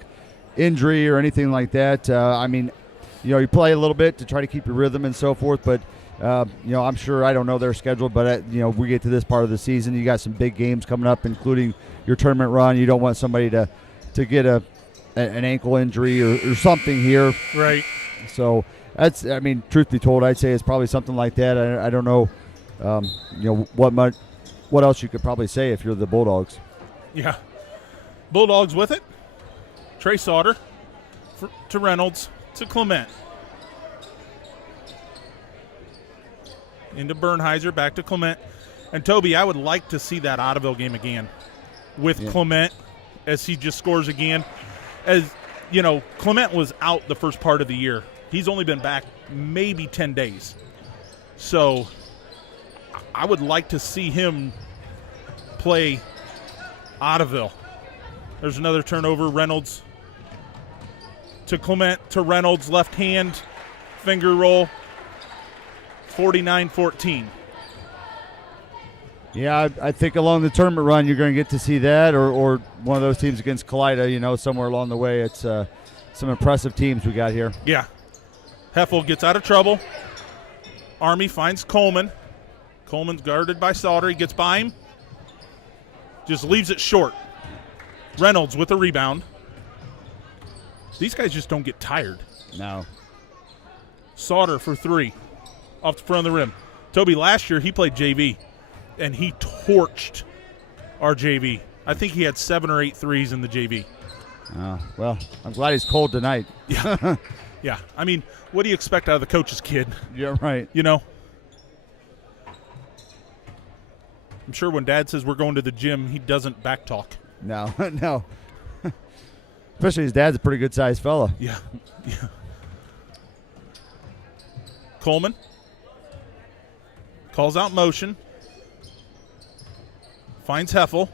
injury or anything like that. You play a little bit to try to keep your rhythm and so forth, but I'm sure, I don't know their schedule, but we get to this part of the season, you got some big games coming up, including your tournament run. You don't want somebody to get an ankle injury or something here. Right. So that's, I mean, truth be told, I'd say it's probably something like that. I don't know, what else you could probably say if you're the Bulldogs. Yeah. Bulldogs with it. Trey Sauter to Reynolds to Clement. Into Bernheiser, back to Clement. And Toby, I would like to see that Ottoville game again with Clement, as he just scores again. As Clement was out the first part of the year. He's only been back maybe 10 days. So I would like to see him play Ottoville. There's another turnover. Reynolds to Clement to Reynolds, left hand, finger roll, 49-14. Yeah, I think along the tournament run you're going to get to see that, or one of those teams against Kalida, somewhere along the way. It's some impressive teams we got here. Yeah. Heffel gets out of trouble. Army finds Coleman. Coleman's guarded by Sauter. He gets by him. Just leaves it short. Reynolds with a rebound. These guys just don't get tired. No. Sauter for 3 off the front of the rim. Toby, last year he played JV, and he torched our JV. I think he had 7 or 8 threes in the JV. Well, I'm glad he's cold tonight. Yeah. Yeah. I mean, what do you expect out of the coach's kid? Yeah, right. I'm sure when Dad says we're going to the gym, he doesn't backtalk. No, no. Especially his dad's a pretty good-sized fella. Yeah. Yeah. Coleman calls out motion. Finds Heffel.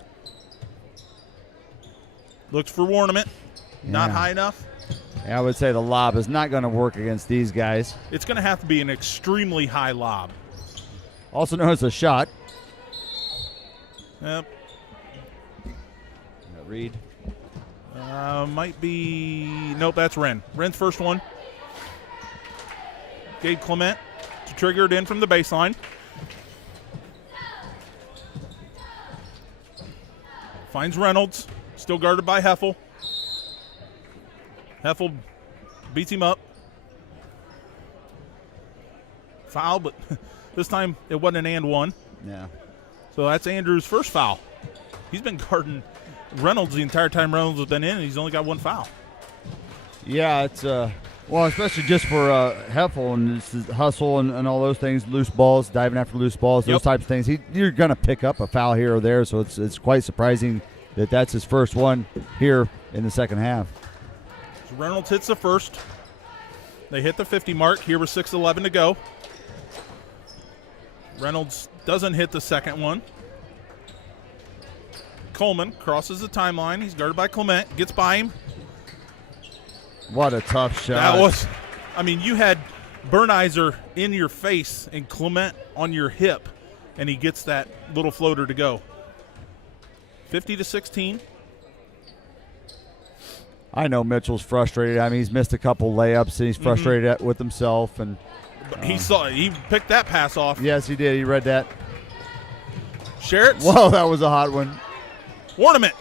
Looks for Warnament. Not high enough. Yeah, I would say the lob is not going to work against these guys. It's going to have to be an extremely high lob. Also known as a shot. Yep. Reed Might be, nope, that's Wren. Wren's first one. Gabe Clement to trigger it in from the baseline. Finds Reynolds, still guarded by Heffel. Heffel beats him up. Foul, but this time it wasn't an and one. Yeah. So that's Andrew's first foul. He's been guarding Reynolds the entire time Reynolds has been in, and he's only got one foul. Yeah, it's well, especially just for Heffel and his hustle and all those things, loose balls, diving after loose balls, those types of things. You're going to pick up a foul here or there, so it's quite surprising that that's his first one here in the second half. So Reynolds hits the first. They hit the 50 mark. Here with 6:11 to go. Reynolds doesn't hit the second one. Coleman crosses the timeline. He's guarded by Clement. Gets by him. What a tough shot. That was, I mean, you had Bernizer in your face and Clement on your hip, and he gets that little floater to go. 50-16. I know Mitchell's frustrated. I mean, he's missed a couple layups, and he's frustrated with himself. And he picked that pass off. Yes, he did. He read that. Sherritt's. Whoa, that was a hot one. Ornament.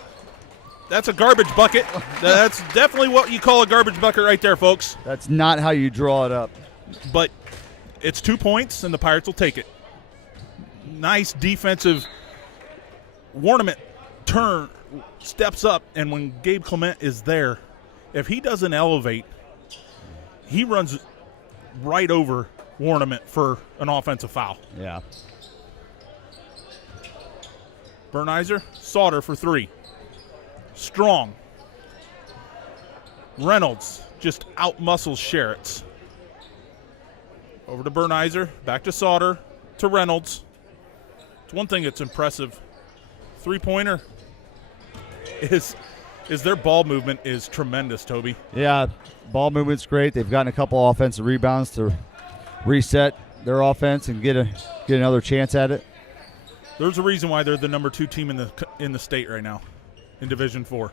That's a garbage bucket. That's definitely what you call a garbage bucket right there, folks. That's not how you draw it up. But it's 2 points, and the Pirates will take it. Nice defensive. Ornament steps up, and when Gabe Clement is there, if he doesn't elevate, he runs right over Ornament for an offensive foul. Yeah. Bernizer, Sauter for three. Strong. Reynolds just out-muscles Sherritt's. Over to Bernizer, back to Sauter, to Reynolds. It's one thing that's impressive. Three-pointer is their ball movement is tremendous, Toby. Yeah, ball movement's great. They've gotten a couple offensive rebounds to reset their offense and get another chance at it. There's a reason why they're the number 2 team in the state right now in Division 4.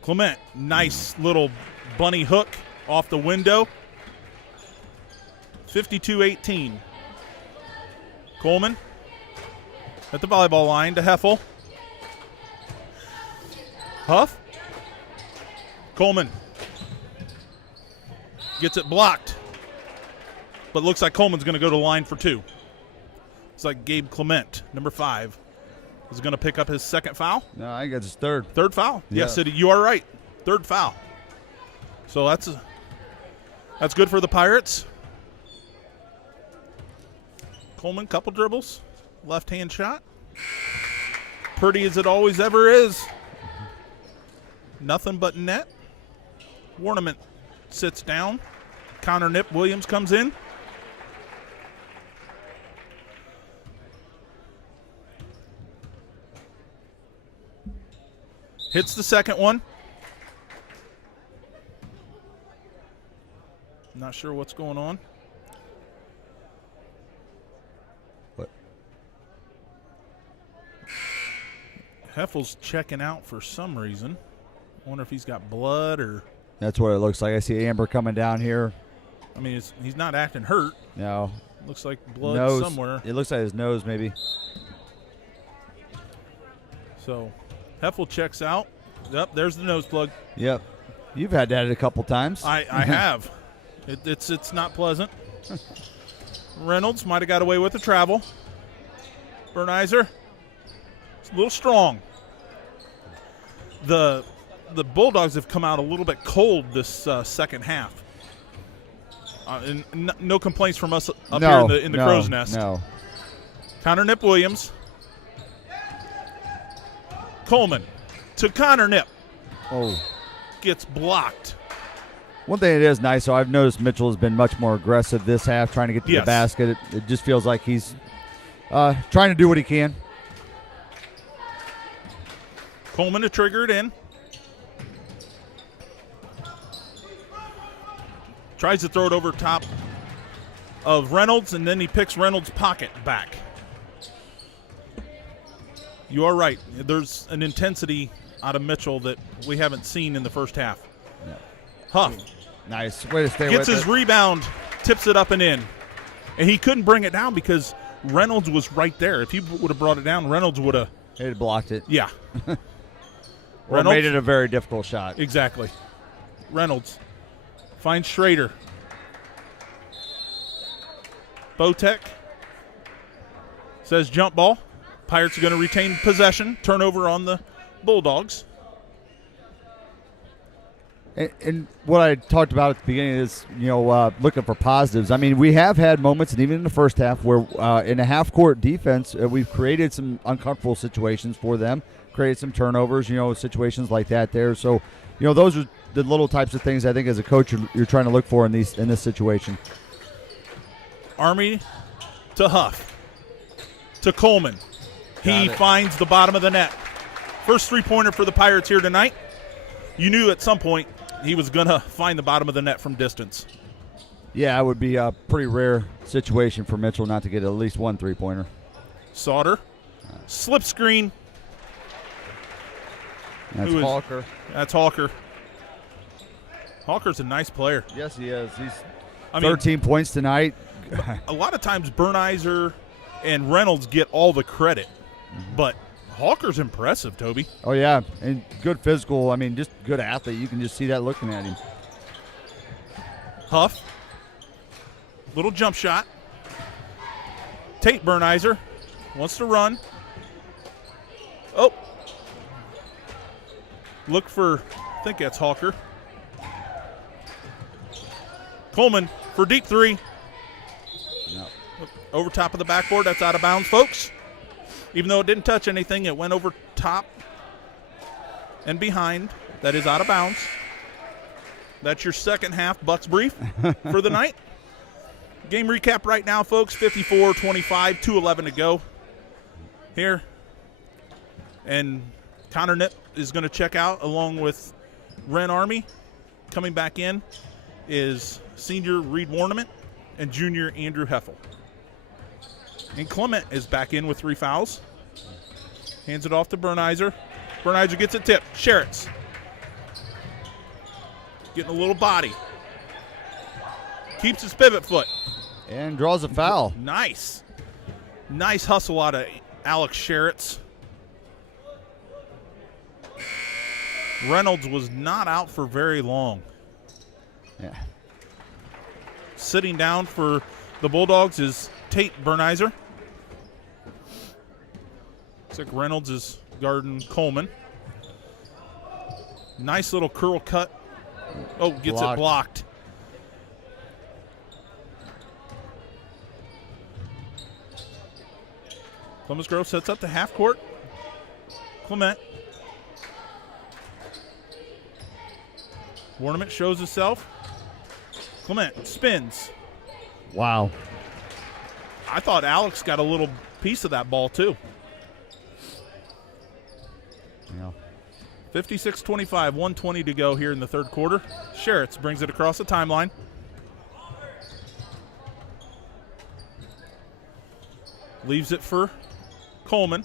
Clement, nice little bunny hook off the window. 52-18. Coleman at the volleyball line to Heffel. Huff. Coleman gets it blocked, but looks like Coleman's going to go to the line for two. It's like Gabe Clement, number 5, is going to pick up his second foul. No, I think it's his third. Third foul? Yeah. Yes, you are right. Third foul. So that's good for the Pirates. Coleman, couple dribbles, left-hand shot. Pretty as it always ever is. Nothing but net. Ornament sits down. Connor Nip Williams comes in. Hits the second one. Not sure what's going on. What? Heffel's checking out for some reason. I wonder if he's got blood or. That's what it looks like. I see Amber coming down here. I mean, he's not acting hurt. No. Looks like blood Nose. somewhere. It looks like his nose, maybe. So, Heffel checks out. Yep, there's the nose plug. Yep. You've had that a couple times. I have. It's not pleasant. Reynolds might have got away with the travel. Bernizer, it's a little strong. The Bulldogs have come out a little bit cold this second half. And no complaints from us up here in the Crow's Nest. No. Connor Nip Williams. Coleman to Connor Nip. Oh. Gets blocked. One thing that is nice, so I've noticed Mitchell has been much more aggressive this half, trying to get to the basket. It just feels like he's trying to do what he can. Coleman to trigger it in. Tries to throw it over top of Reynolds, and then he picks Reynolds' pocket back. You are right. There's an intensity out of Mitchell that we haven't seen in the first half. Yeah. Huff Nice. Way to stay gets with his it. rebound, tips it up and in. And he couldn't bring it down because Reynolds was right there. If he would have brought it down, Reynolds would have. He had blocked it. Yeah. Or made it a very difficult shot. Exactly. Reynolds finds Schrader. Botek says jump ball. Pirates are going to retain possession. Turnover on the Bulldogs. And what I talked about at the beginning is, looking for positives. I mean, we have had moments, and even in the first half, where in a half-court defense, we've created some uncomfortable situations for them, created some turnovers, situations like that there. So, those are the little types of things I think as a coach you're trying to look for in this situation. Army to Huff to Coleman. He finds the bottom of the net. First three-pointer for the Pirates here tonight. You knew at some point he was going to find the bottom of the net from distance. Yeah, it would be a pretty rare situation for Mitchell not to get at least one three-pointer. Sauter. Slip screen. That's Hawker. That's Hawker. Hawker's a nice player. Yes, he is. He's 13 points tonight. A lot of times Bernizer and Reynolds get all the credit, but Hawker's impressive, Toby. Oh, yeah, and good physical. I mean, just good athlete. You can just see that looking at him. Huff. Little jump shot. Tate Bernizer wants to run. Oh. Look for, I think that's Hawker. Coleman for deep three. No. Over top of the backboard. That's out of bounds, folks. Even though it didn't touch anything, it went over top and behind. That is out of bounds. That's your second half Bucks brief for the night. Game recap right now, folks. 54-25, 2:11 to go here. And Connor Nip is going to check out along with Ren Army. Coming back in is senior Reed Warnament and junior Andrew Heffel. And Clement is back in with 3 fouls. Hands it off to Bernizer. Bernizer gets it tipped. Sherritts. Getting a little body. Keeps his pivot foot. And draws a foul. Nice. Nice hustle out of Alex Sherritts. Reynolds was not out for very long. Yeah. Sitting down for the Bulldogs is Tate Bernizer. Looks like Reynolds is guarding Coleman. Nice little curl cut. Oh, gets it blocked. Columbus Grove sets up the half court. Clement. Warnament shows himself. Clement spins. Wow. I thought Alex got a little piece of that ball, too. Yeah. 56-25, 1:20 to go here in the third quarter. Sherritts brings it across the timeline. Leaves it for Coleman.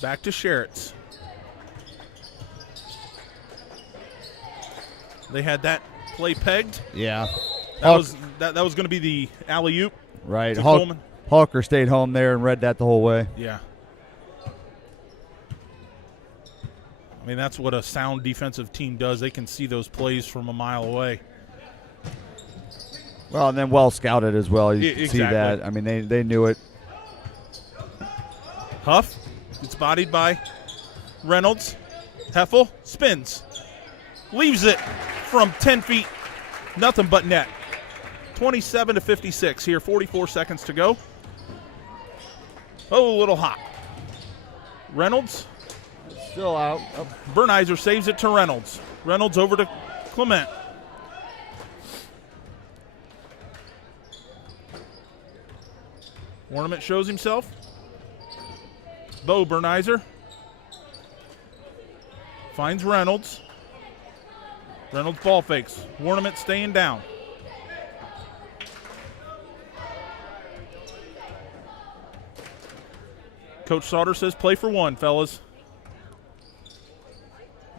Back to Sherritts. They had that play pegged. Yeah. That was going to be the alley-oop. Right. To Coleman. Hawker stayed home there and read that the whole way. Yeah. I mean, that's what a sound defensive team does. They can see those plays from a mile away. Well, and then well scouted as well. You Exactly. see that. I mean, they knew it. Huff gets bodied by Reynolds. Heffel spins. Leaves it from 10 feet. Nothing but net. 27-56 here. 44 seconds to go. Oh, a little hot. Reynolds. Still out. Oh. Bernizer saves it to Reynolds. Reynolds over to Clement. Ornament shows himself. Bo Bernizer finds Reynolds. Reynolds ball fakes. Ornament staying down. Coach Sauter says play for one, fellas.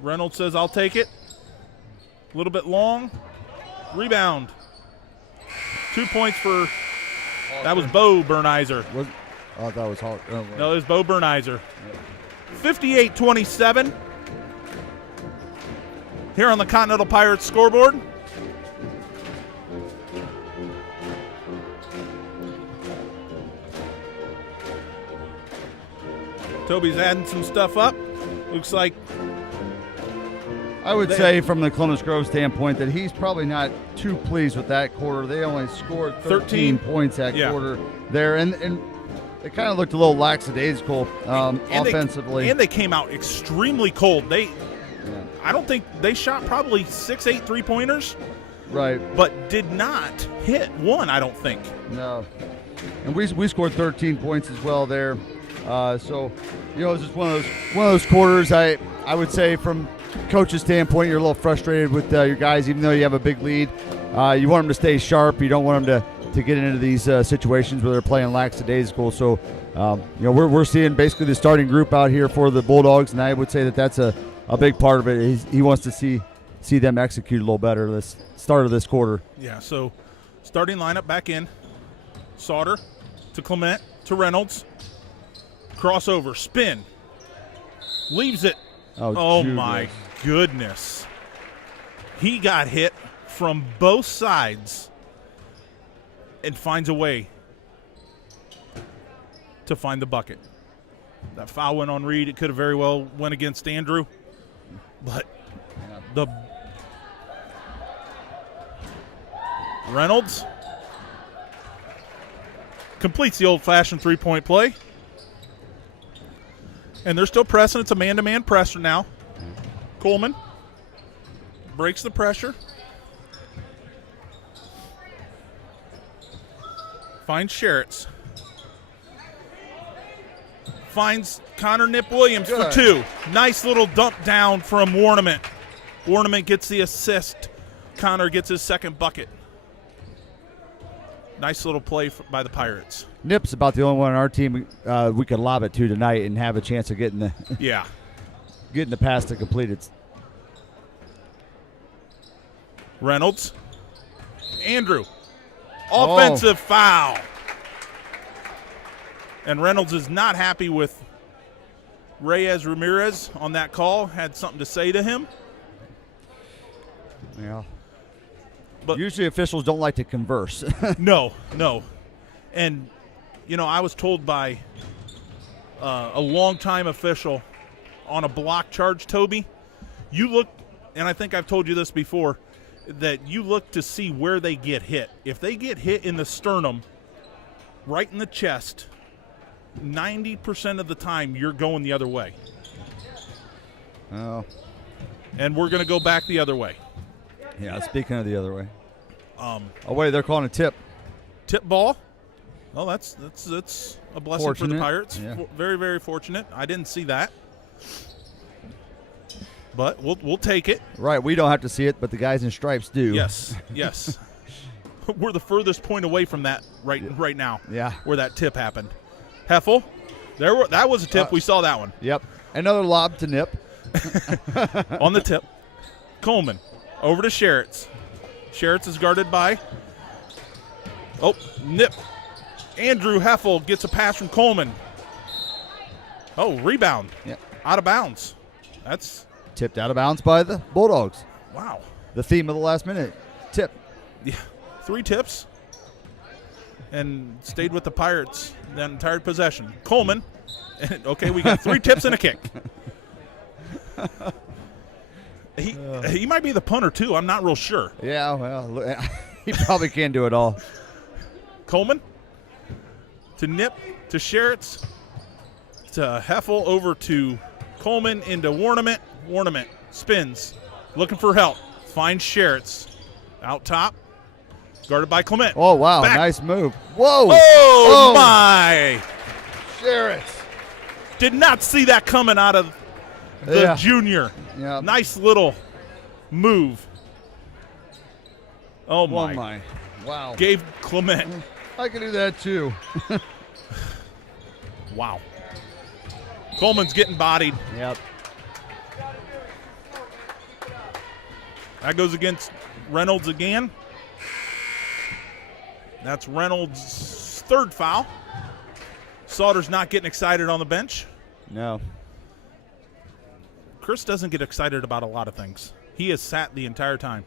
Reynolds says, I'll take it. A little bit long. Rebound. 2 points for, that was Bo Bernizer. Oh, that was hard. Oh, No, it was Bo Bernizer. 58-27. Here on the Continental Pirates scoreboard. Toby's adding some stuff up. Looks like I would say from the Columbus Grove standpoint that he's probably not too pleased with that quarter. They only scored 13 points that quarter there, and it kind of looked a little lackadaisical offensively. And they came out extremely cold. I don't think they shot probably 6-8 3-pointers. Right. But did not hit one, I don't think. No. And we scored 13 points as well there. So, you know, it's just one of those quarters. I would say from coach's standpoint, you're a little frustrated with your guys, even though you have a big lead. You want them to stay sharp. You don't want them to get into these situations where they're playing lackadaisical. So, you know, we're seeing basically the starting group out here for the Bulldogs, and I would say that that's a big part of it. He wants to see them execute a little better this start of this quarter. Yeah, so starting lineup back in. Sauter to Clement to Reynolds. Crossover, spin. Leaves it. Oh my goodness. He got hit from both sides and finds a way to find the bucket. That foul went on Reed. It could have very well went against Andrew. But the Reynolds completes the old-fashioned three-point play. And they're still pressing. It's a man-to-man pressure now. Coleman breaks the pressure. Finds Sherritts. Finds Connor Nip Williams for two. Nice little dump down from Warnament. Warnament gets the assist. Connor gets his second bucket. Nice little play by the Pirates. Nip's about the only one on our team we could lob it to tonight and have a chance of getting the pass to complete it. Reynolds. Andrew. Offensive foul. And Reynolds is not happy with Reyes Ramirez on that call. Had something to say to him. Yeah. But usually officials don't like to converse. No. And, you know, I was told by a longtime official on a block charge, Toby, you look, and I think I've told you this before, that you look to see where they get hit. If they get hit in the sternum, right in the chest, 90% of the time you're going the other way. Oh. And we're going to go back the other way. Yeah, speaking of the other way. Wait, they're calling a tip. Tip ball. Well, that's a blessing fortunate for the Pirates. Yeah. Very, very fortunate. I didn't see that. But we'll take it. Right, we don't have to see it, but the guys in stripes do. Yes. We're the furthest point away from that right now. Yeah. Where that tip happened. Heffel. That was a tip. We saw that one. Yep. Another lob to Nip. On the tip. Coleman. Over to Sherritts. Sherritts is guarded by Nip. Andrew Heffel gets a pass from Coleman. Rebound. Yep. Out of bounds. That's tipped out of bounds by the Bulldogs. Wow. The theme of the last minute. Tip. Yeah. 3 tips. And stayed with the Pirates the entire possession. Coleman. Okay, we got 3 tips and a kick. He might be the punter, too. I'm not real sure. Yeah, well, he probably can't do it all. Coleman to Nip to Sherritts to Heffel over to Coleman into Warnament. Warnament spins, looking for help. Finds Sherritts out top, guarded by Clement. Oh, wow, back. Nice move. Whoa. Oh, my. Sherritts. Did not see that coming out of the junior. Yeah. Nice little move. Oh, my. Wow. Gave Clement. I can do that, too. Wow. Coleman's getting bodied. Yep. That goes against Reynolds again. That's Reynolds' third foul. Sauter's not getting excited on the bench. No. Chris doesn't get excited about a lot of things. He has sat the entire time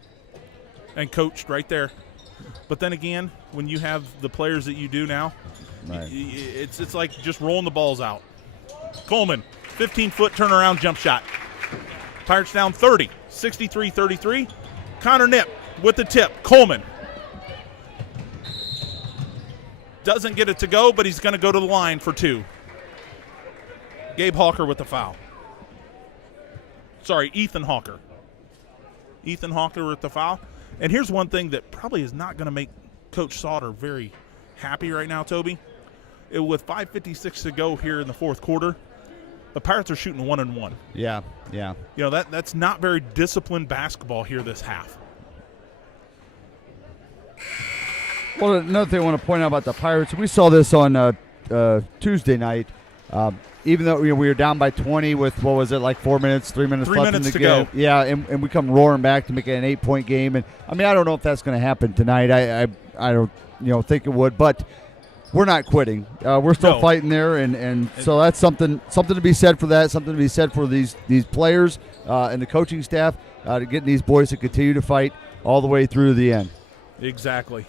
and coached right there. But then again, when you have the players that you do now, Right. it's like just rolling the balls out. Coleman, 15-foot turnaround jump shot. Pirates down 30, 63-33. Connor Knipp with the tip. Coleman doesn't get it to go, but he's going to go to the line for 2. Gabe Hawker with the foul. Sorry, Ethan Hawker. Ethan Hawker with the foul. And here's one thing that probably is not going to make Coach Sauter very happy right now, Toby. With 5:56 to go here in the fourth quarter, the Pirates are shooting 1-1. Yeah. You know, that's not very disciplined basketball here this half. Well, another thing I want to point out about the Pirates, we saw this on Tuesday night. Even though we were down by 20 with, 3 minutes left 3 in minutes the to game. go. Yeah, and we come roaring back to make it an 8-point game. And I mean, I don't know if that's going to happen tonight. I don't think it would, but we're not quitting. We're still fighting there, and so that's something to be said for that. Something to be said for these players and the coaching staff to getting these boys to continue to fight all the way through the end. Exactly.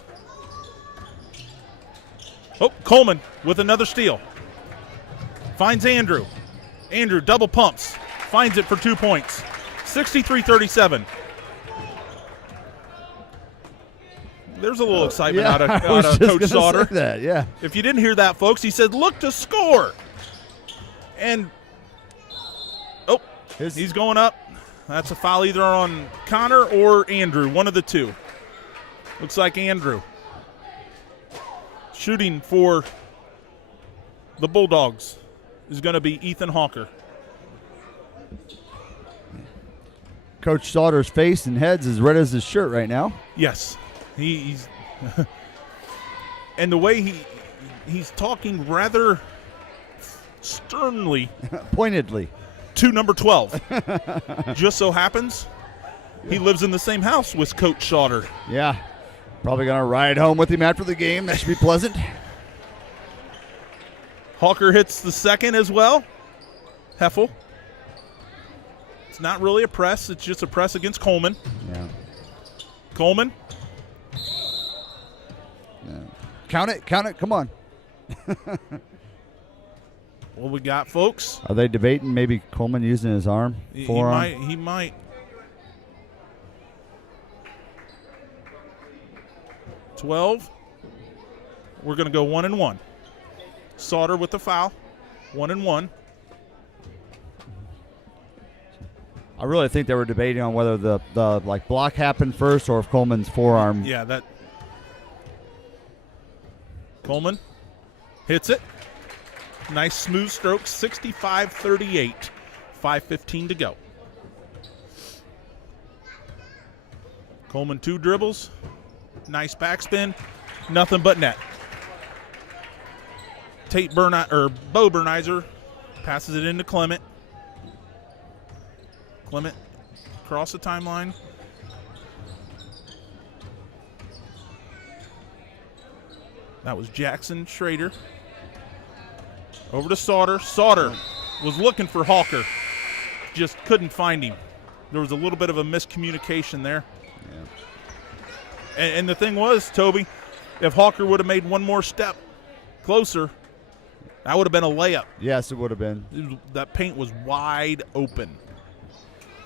Oh, Coleman with another steal. Finds Andrew. Andrew double pumps. Finds it for 2 points. 63-37. There's a little excitement out of Coach Sauter. That, yeah. If you didn't hear that, folks, he said, look to score. And, he's going up. That's a foul either on Connor or Andrew, one of the two. Looks like Andrew. Shooting for the Bulldogs is going to be Ethan Hawker. Coach Sauter's face and head's as red as his shirt right now. Yes. He's and the way he's talking rather sternly pointedly to number 12. Just so happens he lives in the same house with Coach Sauter. Yeah. Probably going to ride home with him after the game. That should be pleasant. Hawker hits the second as well. Heffel. It's not really a press. It's just a press against Coleman. Yeah. Coleman. Yeah. Count it. Come on. What we got, folks? Are they debating maybe Coleman using his arm? Forearm? He might. 12. We're going to go 1-1. Sauter with the foul. 1-1. I really think they were debating on whether the block happened first or if Coleman's forearm. Yeah, that. Coleman hits it. Nice smooth stroke. 65-38. 5:15 to go. Coleman 2 dribbles. Nice backspin. Nothing but net. Bo Bernizer passes it into Clement. Clement across the timeline. That was Jackson Schrader. Over to Sauter. Sauter was looking for Hawker. Just couldn't find him. There was a little bit of a miscommunication there. Yeah. And the thing was, Toby, if Hawker would have made one more step closer, that would have been a layup. Yes, it would have been. That paint was wide open.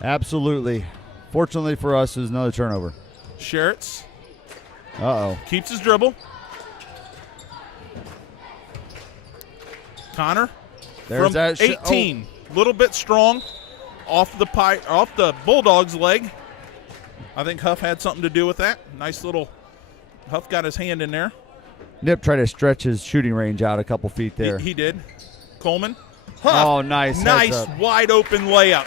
Absolutely. Fortunately for us, there's another turnover. Sherritts keeps his dribble. Connor There's from 18, little bit strong, off the Bulldogs' leg. I think Huff had something to do with that. Nice little. Huff got his hand in there. Nip tried to stretch his shooting range out a couple feet there. He did. Coleman. Huff. Nice. Nice wide open layup.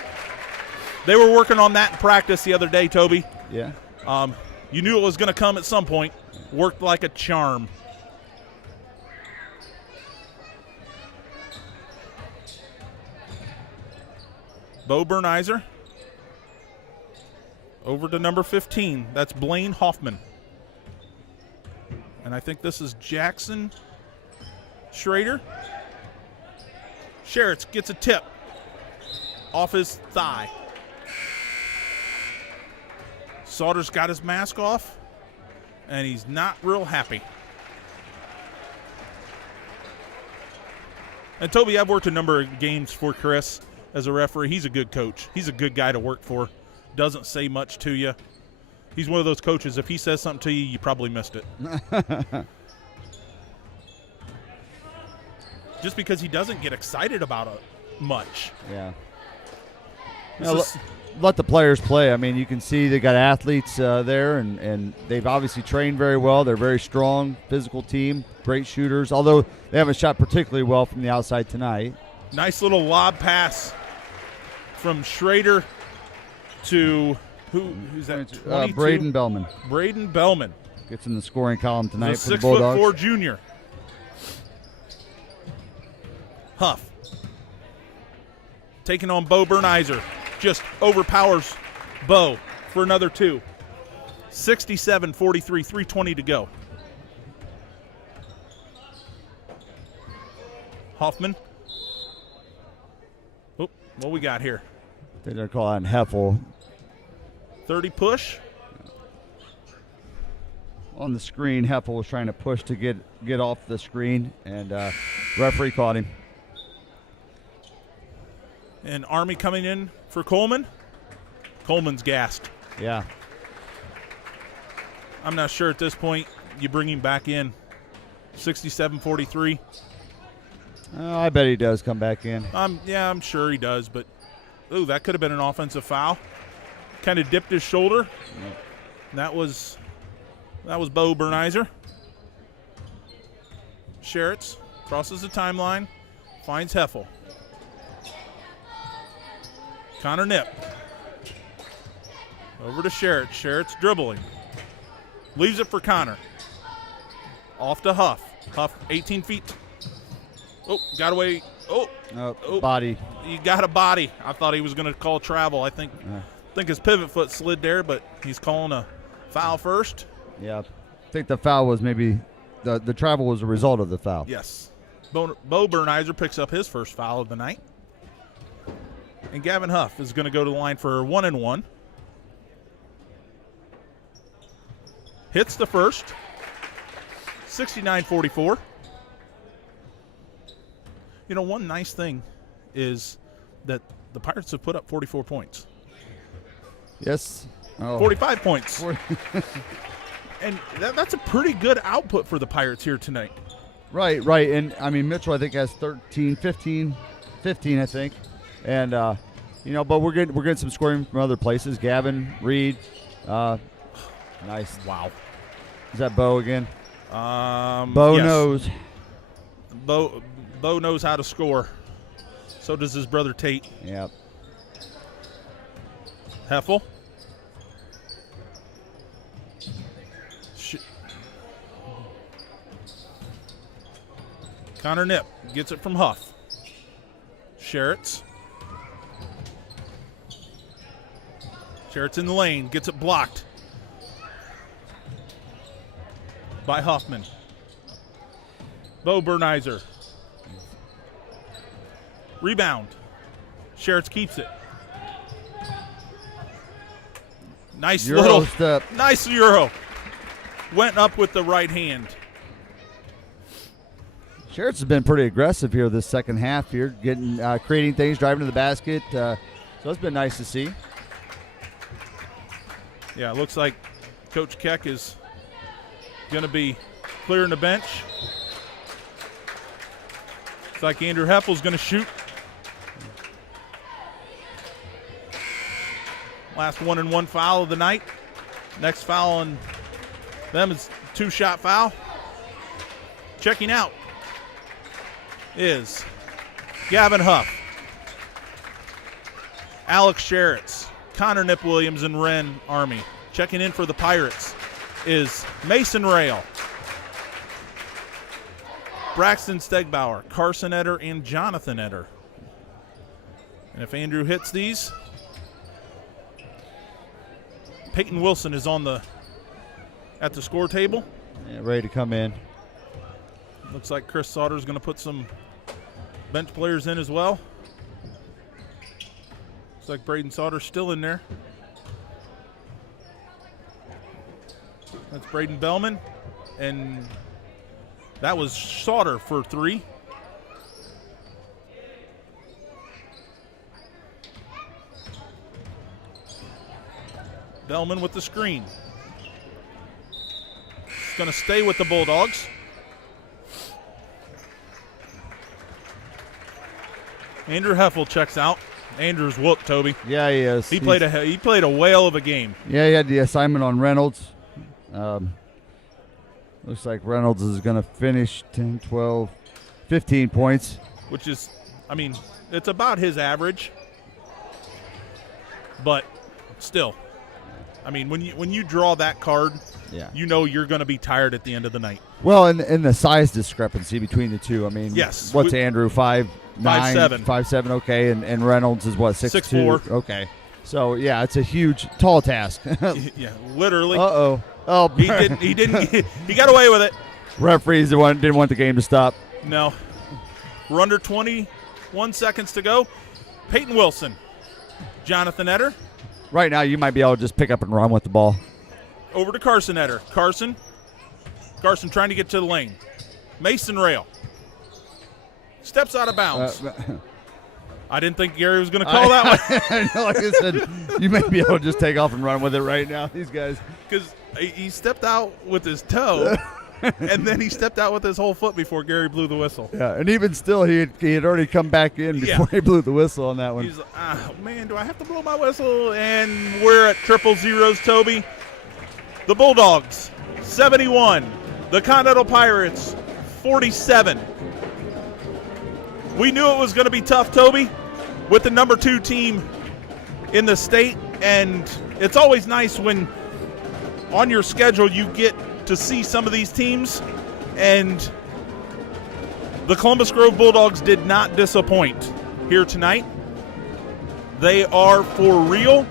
They were working on that in practice the other day, Toby. Yeah. You knew it was going to come at some point. Worked like a charm. Bo Bernizer over to number 15. That's Blaine Hoffman. And I think this is Jackson Schrader. Sherritts gets a tip off his thigh. Sauter's got his mask off, and he's not real happy. And Toby, I've worked a number of games for Chris as a referee. He's a good coach. He's a good guy to work for. Doesn't say much to you. He's one of those coaches, if he says something to you, you probably missed it. Just because he doesn't get excited about it much. Yeah. Let the players play. I mean, you can see they got athletes there, and they've obviously trained very well. They're a very strong, physical team, great shooters, although they haven't shot particularly well from the outside tonight. Nice little lob pass from Schrader to who's that? Braden Bellman. Braden Bellman. Gets in the scoring column tonight for the 6'4" Bulldogs. junior. Huff. Taking on Bo Bernizer. Just overpowers Bo for another 2. 67-43, 3:20 to go. Hoffman. Oh, what we got here? I think they're calling Heffel. 30 push. On the screen, Heffel was trying to push to get off the screen, and referee caught him. And Army coming in for Coleman. Coleman's gassed. Yeah. I'm not sure at this point you bring him back in. 67-43. I bet he does come back in. Yeah, I'm sure he does, but ooh, that could have been an offensive foul. Kind of dipped his shoulder. Yep. That was Bo Bernizer. Sherritts crosses the timeline, finds Heffel. Connor Nip. Over to Sherritts. Sherritts dribbling. Leaves it for Connor. Off to Huff. Huff 18 feet. Oh, got away. Oh. Body. He got a body. I thought he was going to call travel. I think his pivot foot slid there, but he's calling a foul first. Yeah. I think the foul was maybe the travel was a result of the foul. Yes. Bo Bernizer picks up his first foul of the night. And Gavin Huff is going to go to the line for 1-1. Hits the first. 69-44. You know, one nice thing is that the Pirates have put up 44 points. Yes. 45 points. And that's a pretty good output for the Pirates here tonight. Right. And, I mean, Mitchell, I think, has 15, I think. And, but we're getting some scoring from other places. Gavin, Reed. Nice. Wow. Is that Bo again? Bo yes. Knows. Bo knows how to score. So does his brother Tate. Yep. Heffel. Connor Nip gets it from Huff. Sherritts. Sherritts in the lane. Gets it blocked by Hoffman. Bo Bernizer. Rebound. Sherritts keeps it. Nice Euro little step. Nice Euro. Went up with the right hand. Sherritts has been pretty aggressive here this second half here, creating things, driving to the basket. So it's been nice to see. Yeah, it looks like Coach Keck is going to be clearing the bench. Looks like Andrew Heffel's going to shoot. Last 1-and-1 foul of the night. Next foul on them is 2-shot foul. Checking out is Gavin Huff, Alex Sherritts, Connor Nip Williams, and Ren Army. Checking in for the Pirates is Mason Rail, Braxton Stegbauer, Carson Eder, and Jonathan Eder. And if Andrew hits these, Peyton Wilson is at the score table. Yeah, ready to come in. Looks like Chris Sauter is going to put some bench players in as well. Looks like Braden Sauter's still in there. That's Braden Bellman, and that was Sauter for 3. Bellman with the screen. It's going to stay with the Bulldogs. Andrew Heffel checks out. Andrew's whooped, Toby. Yeah, he is. He played a whale of a game. Yeah, he had the assignment on Reynolds. Looks like Reynolds is going to finish 10, 12, 15 points. Which is, I mean, it's about his average. But still, I mean, when you draw that card, Yeah. you know you're going to be tired at the end of the night. Well, and the size discrepancy between the two. I mean, Yes. What's Andrew, 5'9", 5'7". 5'7", okay, and Reynolds is what, 6'2"? 6'4". Okay. So, yeah, it's a huge, tall task. Yeah, literally. Uh-oh. Oh, He didn't. He got away with it. referees didn't want the game to stop. No. We're under 21 seconds to go. Peyton Wilson, Jonathan Etter, Right now, you might be able to just pick up and run with the ball. over to Carson Etter. Carson trying to get to the lane. Mason Rail steps out of bounds. I didn't think Gary was going to call that one. Like I said, you may be able to just take off and run with it right now. These guys. Because he stepped out with his toe, and then he stepped out with his whole foot before Gary blew the whistle. Yeah, and even still, he had already come back in before he blew the whistle on that one. He's like, man, do I have to blow my whistle? And we're at 000, Toby. The Bulldogs, 71. The Continental Pirates, 47. We knew it was going to be tough, Toby, with the number 2 team in the state. And it's always nice when on your schedule you get to see some of these teams. And the Columbus Grove Bulldogs did not disappoint here tonight. They are for real.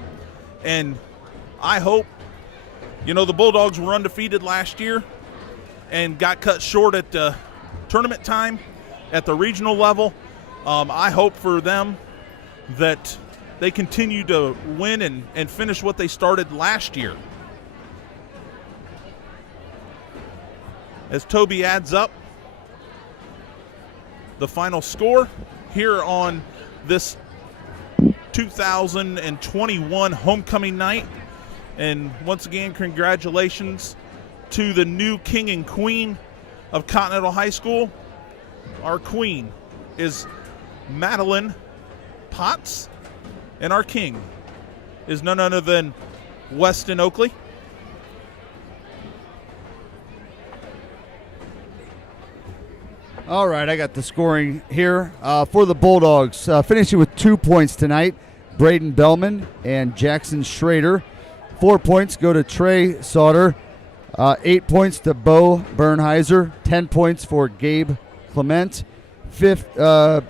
And I hope, the Bulldogs were undefeated last year and got cut short at the tournament time at the regional level. I hope for them that they continue to win and finish what they started last year. As Toby adds up the final score here on this 2021 homecoming night. And once again, congratulations to the new king and queen of Continental High School. Our queen is Madeline Potts, and our king is none other than Weston Oakley. All right, I got the scoring here for the Bulldogs. Finishing with 2 points tonight, Braden Bellman and Jackson Schrader. 4 points go to Trey Sauter. 8 points to Bo Bernheiser. 10 points for Gabe Clement. 10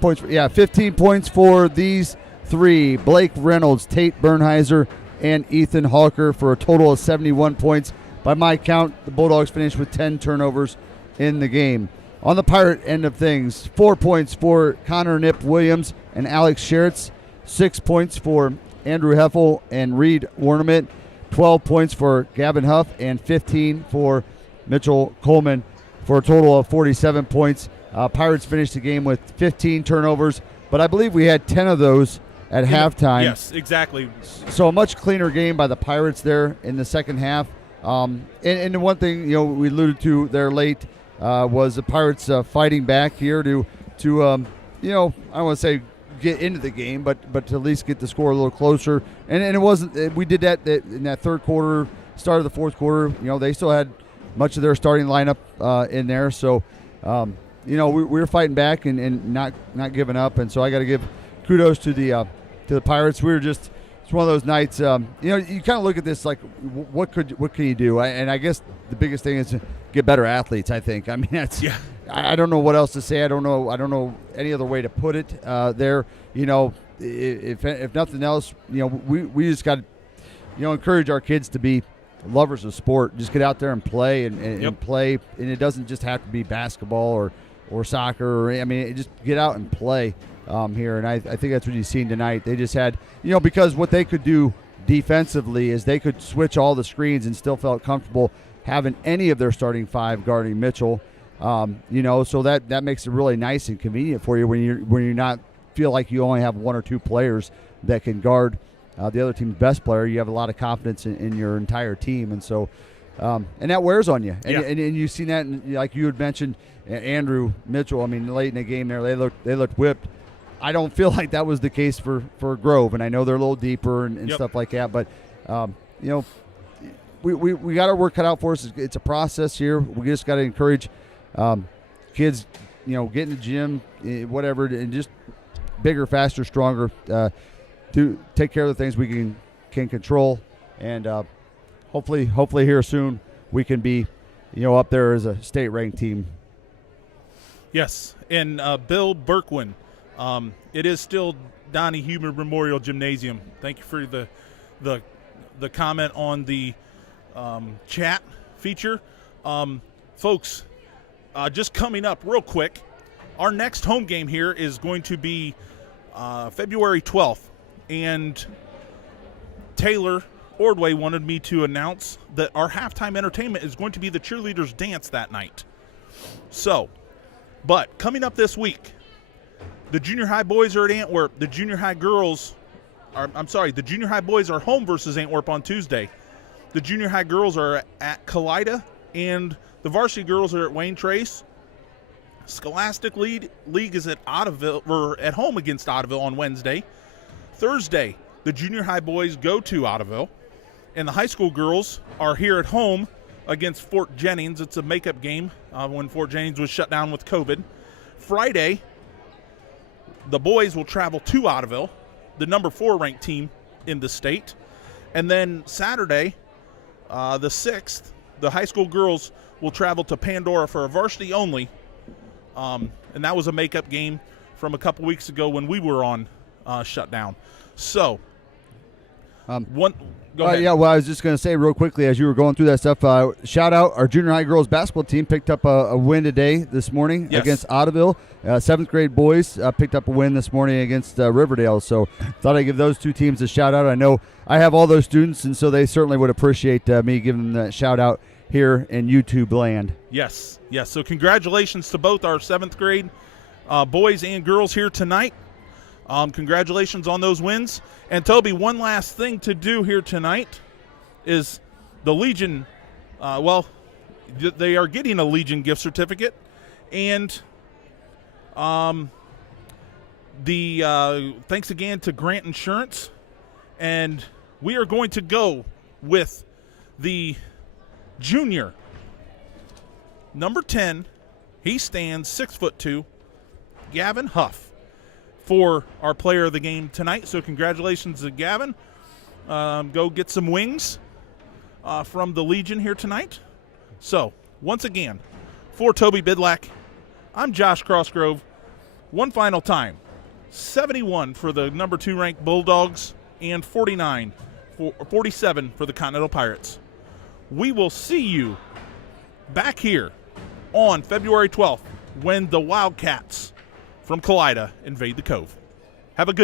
points. 15 points for these 3: Blake Reynolds, Tate Bernheiser, and Ethan Hawker, for a total of 71 points. By my count, the Bulldogs finished with 10 turnovers in the game. On the Pirate end of things, 4 points for Connor Nip Williams and Alex Sheritz. 6 points for Andrew Heffel and Reed Warnament. 12 points for Gavin Huff and 15 for Mitchell Coleman, for a total of 47 points. Pirates finished the game with 15 turnovers, but I believe we had 10 of those at halftime. Yes, exactly. So a much cleaner game by the Pirates there in the second half. And the one thing we alluded to there late was the Pirates fighting back here to I don't want to say get into the game, but to at least get the score a little closer. And it wasn't. We did that in that third quarter, start of the fourth quarter. They still had much of their starting lineup in there. So we were fighting back and not giving up. And so I got to give kudos to the Pirates. We were just. It's one of those nights. You kind of look at this like, what can you do? And I guess the biggest thing is to get better athletes. I think. I mean, that's. Yeah. I don't know what else to say. I don't know any other way to put it. There. If nothing else, we just got. encourage our kids to be lovers of sport. Just get out there and play and Yep. play. And it doesn't just have to be basketball or soccer. Just get out and play here. And I think that's what you've seen tonight. They just had, because what they could do defensively is they could switch all the screens and still felt comfortable having any of their starting five guarding Mitchell. So that makes it really nice and convenient for you when you're not feel like you only have one or two players that can guard the other team's best player. You have a lot of confidence in your entire team, and so and that wears on you. And you've seen that, like you had mentioned, Andrew Mitchell. Late in the game there, they looked whipped. I don't feel like that was the case for Grove, and I know they're a little deeper and stuff like that. But we got our work cut out for us. It's a process here. We just got to encourage kids, get in the gym, whatever, and just bigger, faster, stronger, to take care of the things we can control, and hopefully here soon we can be, up there as a state-ranked team. Yes, and Bill Berkwin, it is still Donnie Huber Memorial Gymnasium. Thank you for the comment on the chat feature. Folks, just coming up real quick, our next home game here is going to be February 12th, and Taylor Ordway wanted me to announce that our halftime entertainment is going to be the cheerleaders dance that night. So, but coming up this week, the junior high boys are at Antwerp. The junior high boys are home versus Antwerp on Tuesday. The junior high girls are at Kalida, and the varsity girls are at Wayne Trace. Scholastic League is at Ottoville, or at home against Ottoville on Wednesday. Thursday, the junior high boys go to Ottoville, and the high school girls are here at home against Fort Jennings. It's a makeup game when Fort Jennings was shut down with COVID. Friday, the boys will travel to Ottoville, the number 4 ranked team in the state. And then Saturday, the 6th, the high school girls will travel to Pandora for a varsity only. And that was a makeup game from a couple weeks ago when we were on shutdown. So, go ahead. Yeah, well, I was just going to say real quickly as you were going through that stuff, shout out our junior high girls basketball team picked up a win this morning against Ottoville. 7th grade boys picked up a win this morning against Riverdale. So thought I'd give those two teams a shout out. I know I have all those students, and so they certainly would appreciate me giving them that shout out here in YouTube land. Yes. So congratulations to both our 7th grade boys and girls here tonight. Congratulations on those wins. And Toby, one last thing to do here tonight is the Legion, they are getting a Legion gift certificate. And thanks again to Grant Insurance. And we are going to go with the junior, number 10. He stands 6'2", Gavin Huff, for our player of the game tonight. So congratulations to Gavin. Go get some wings from the Legion here tonight. So once again, for Toby Bidlack, I'm Josh Crossgrove. One final time, 71 for the number 2 ranked Bulldogs and 47 for the Continental Pirates. We will see you back here on February 12th when the Wildcats from Kalida invade the Cove.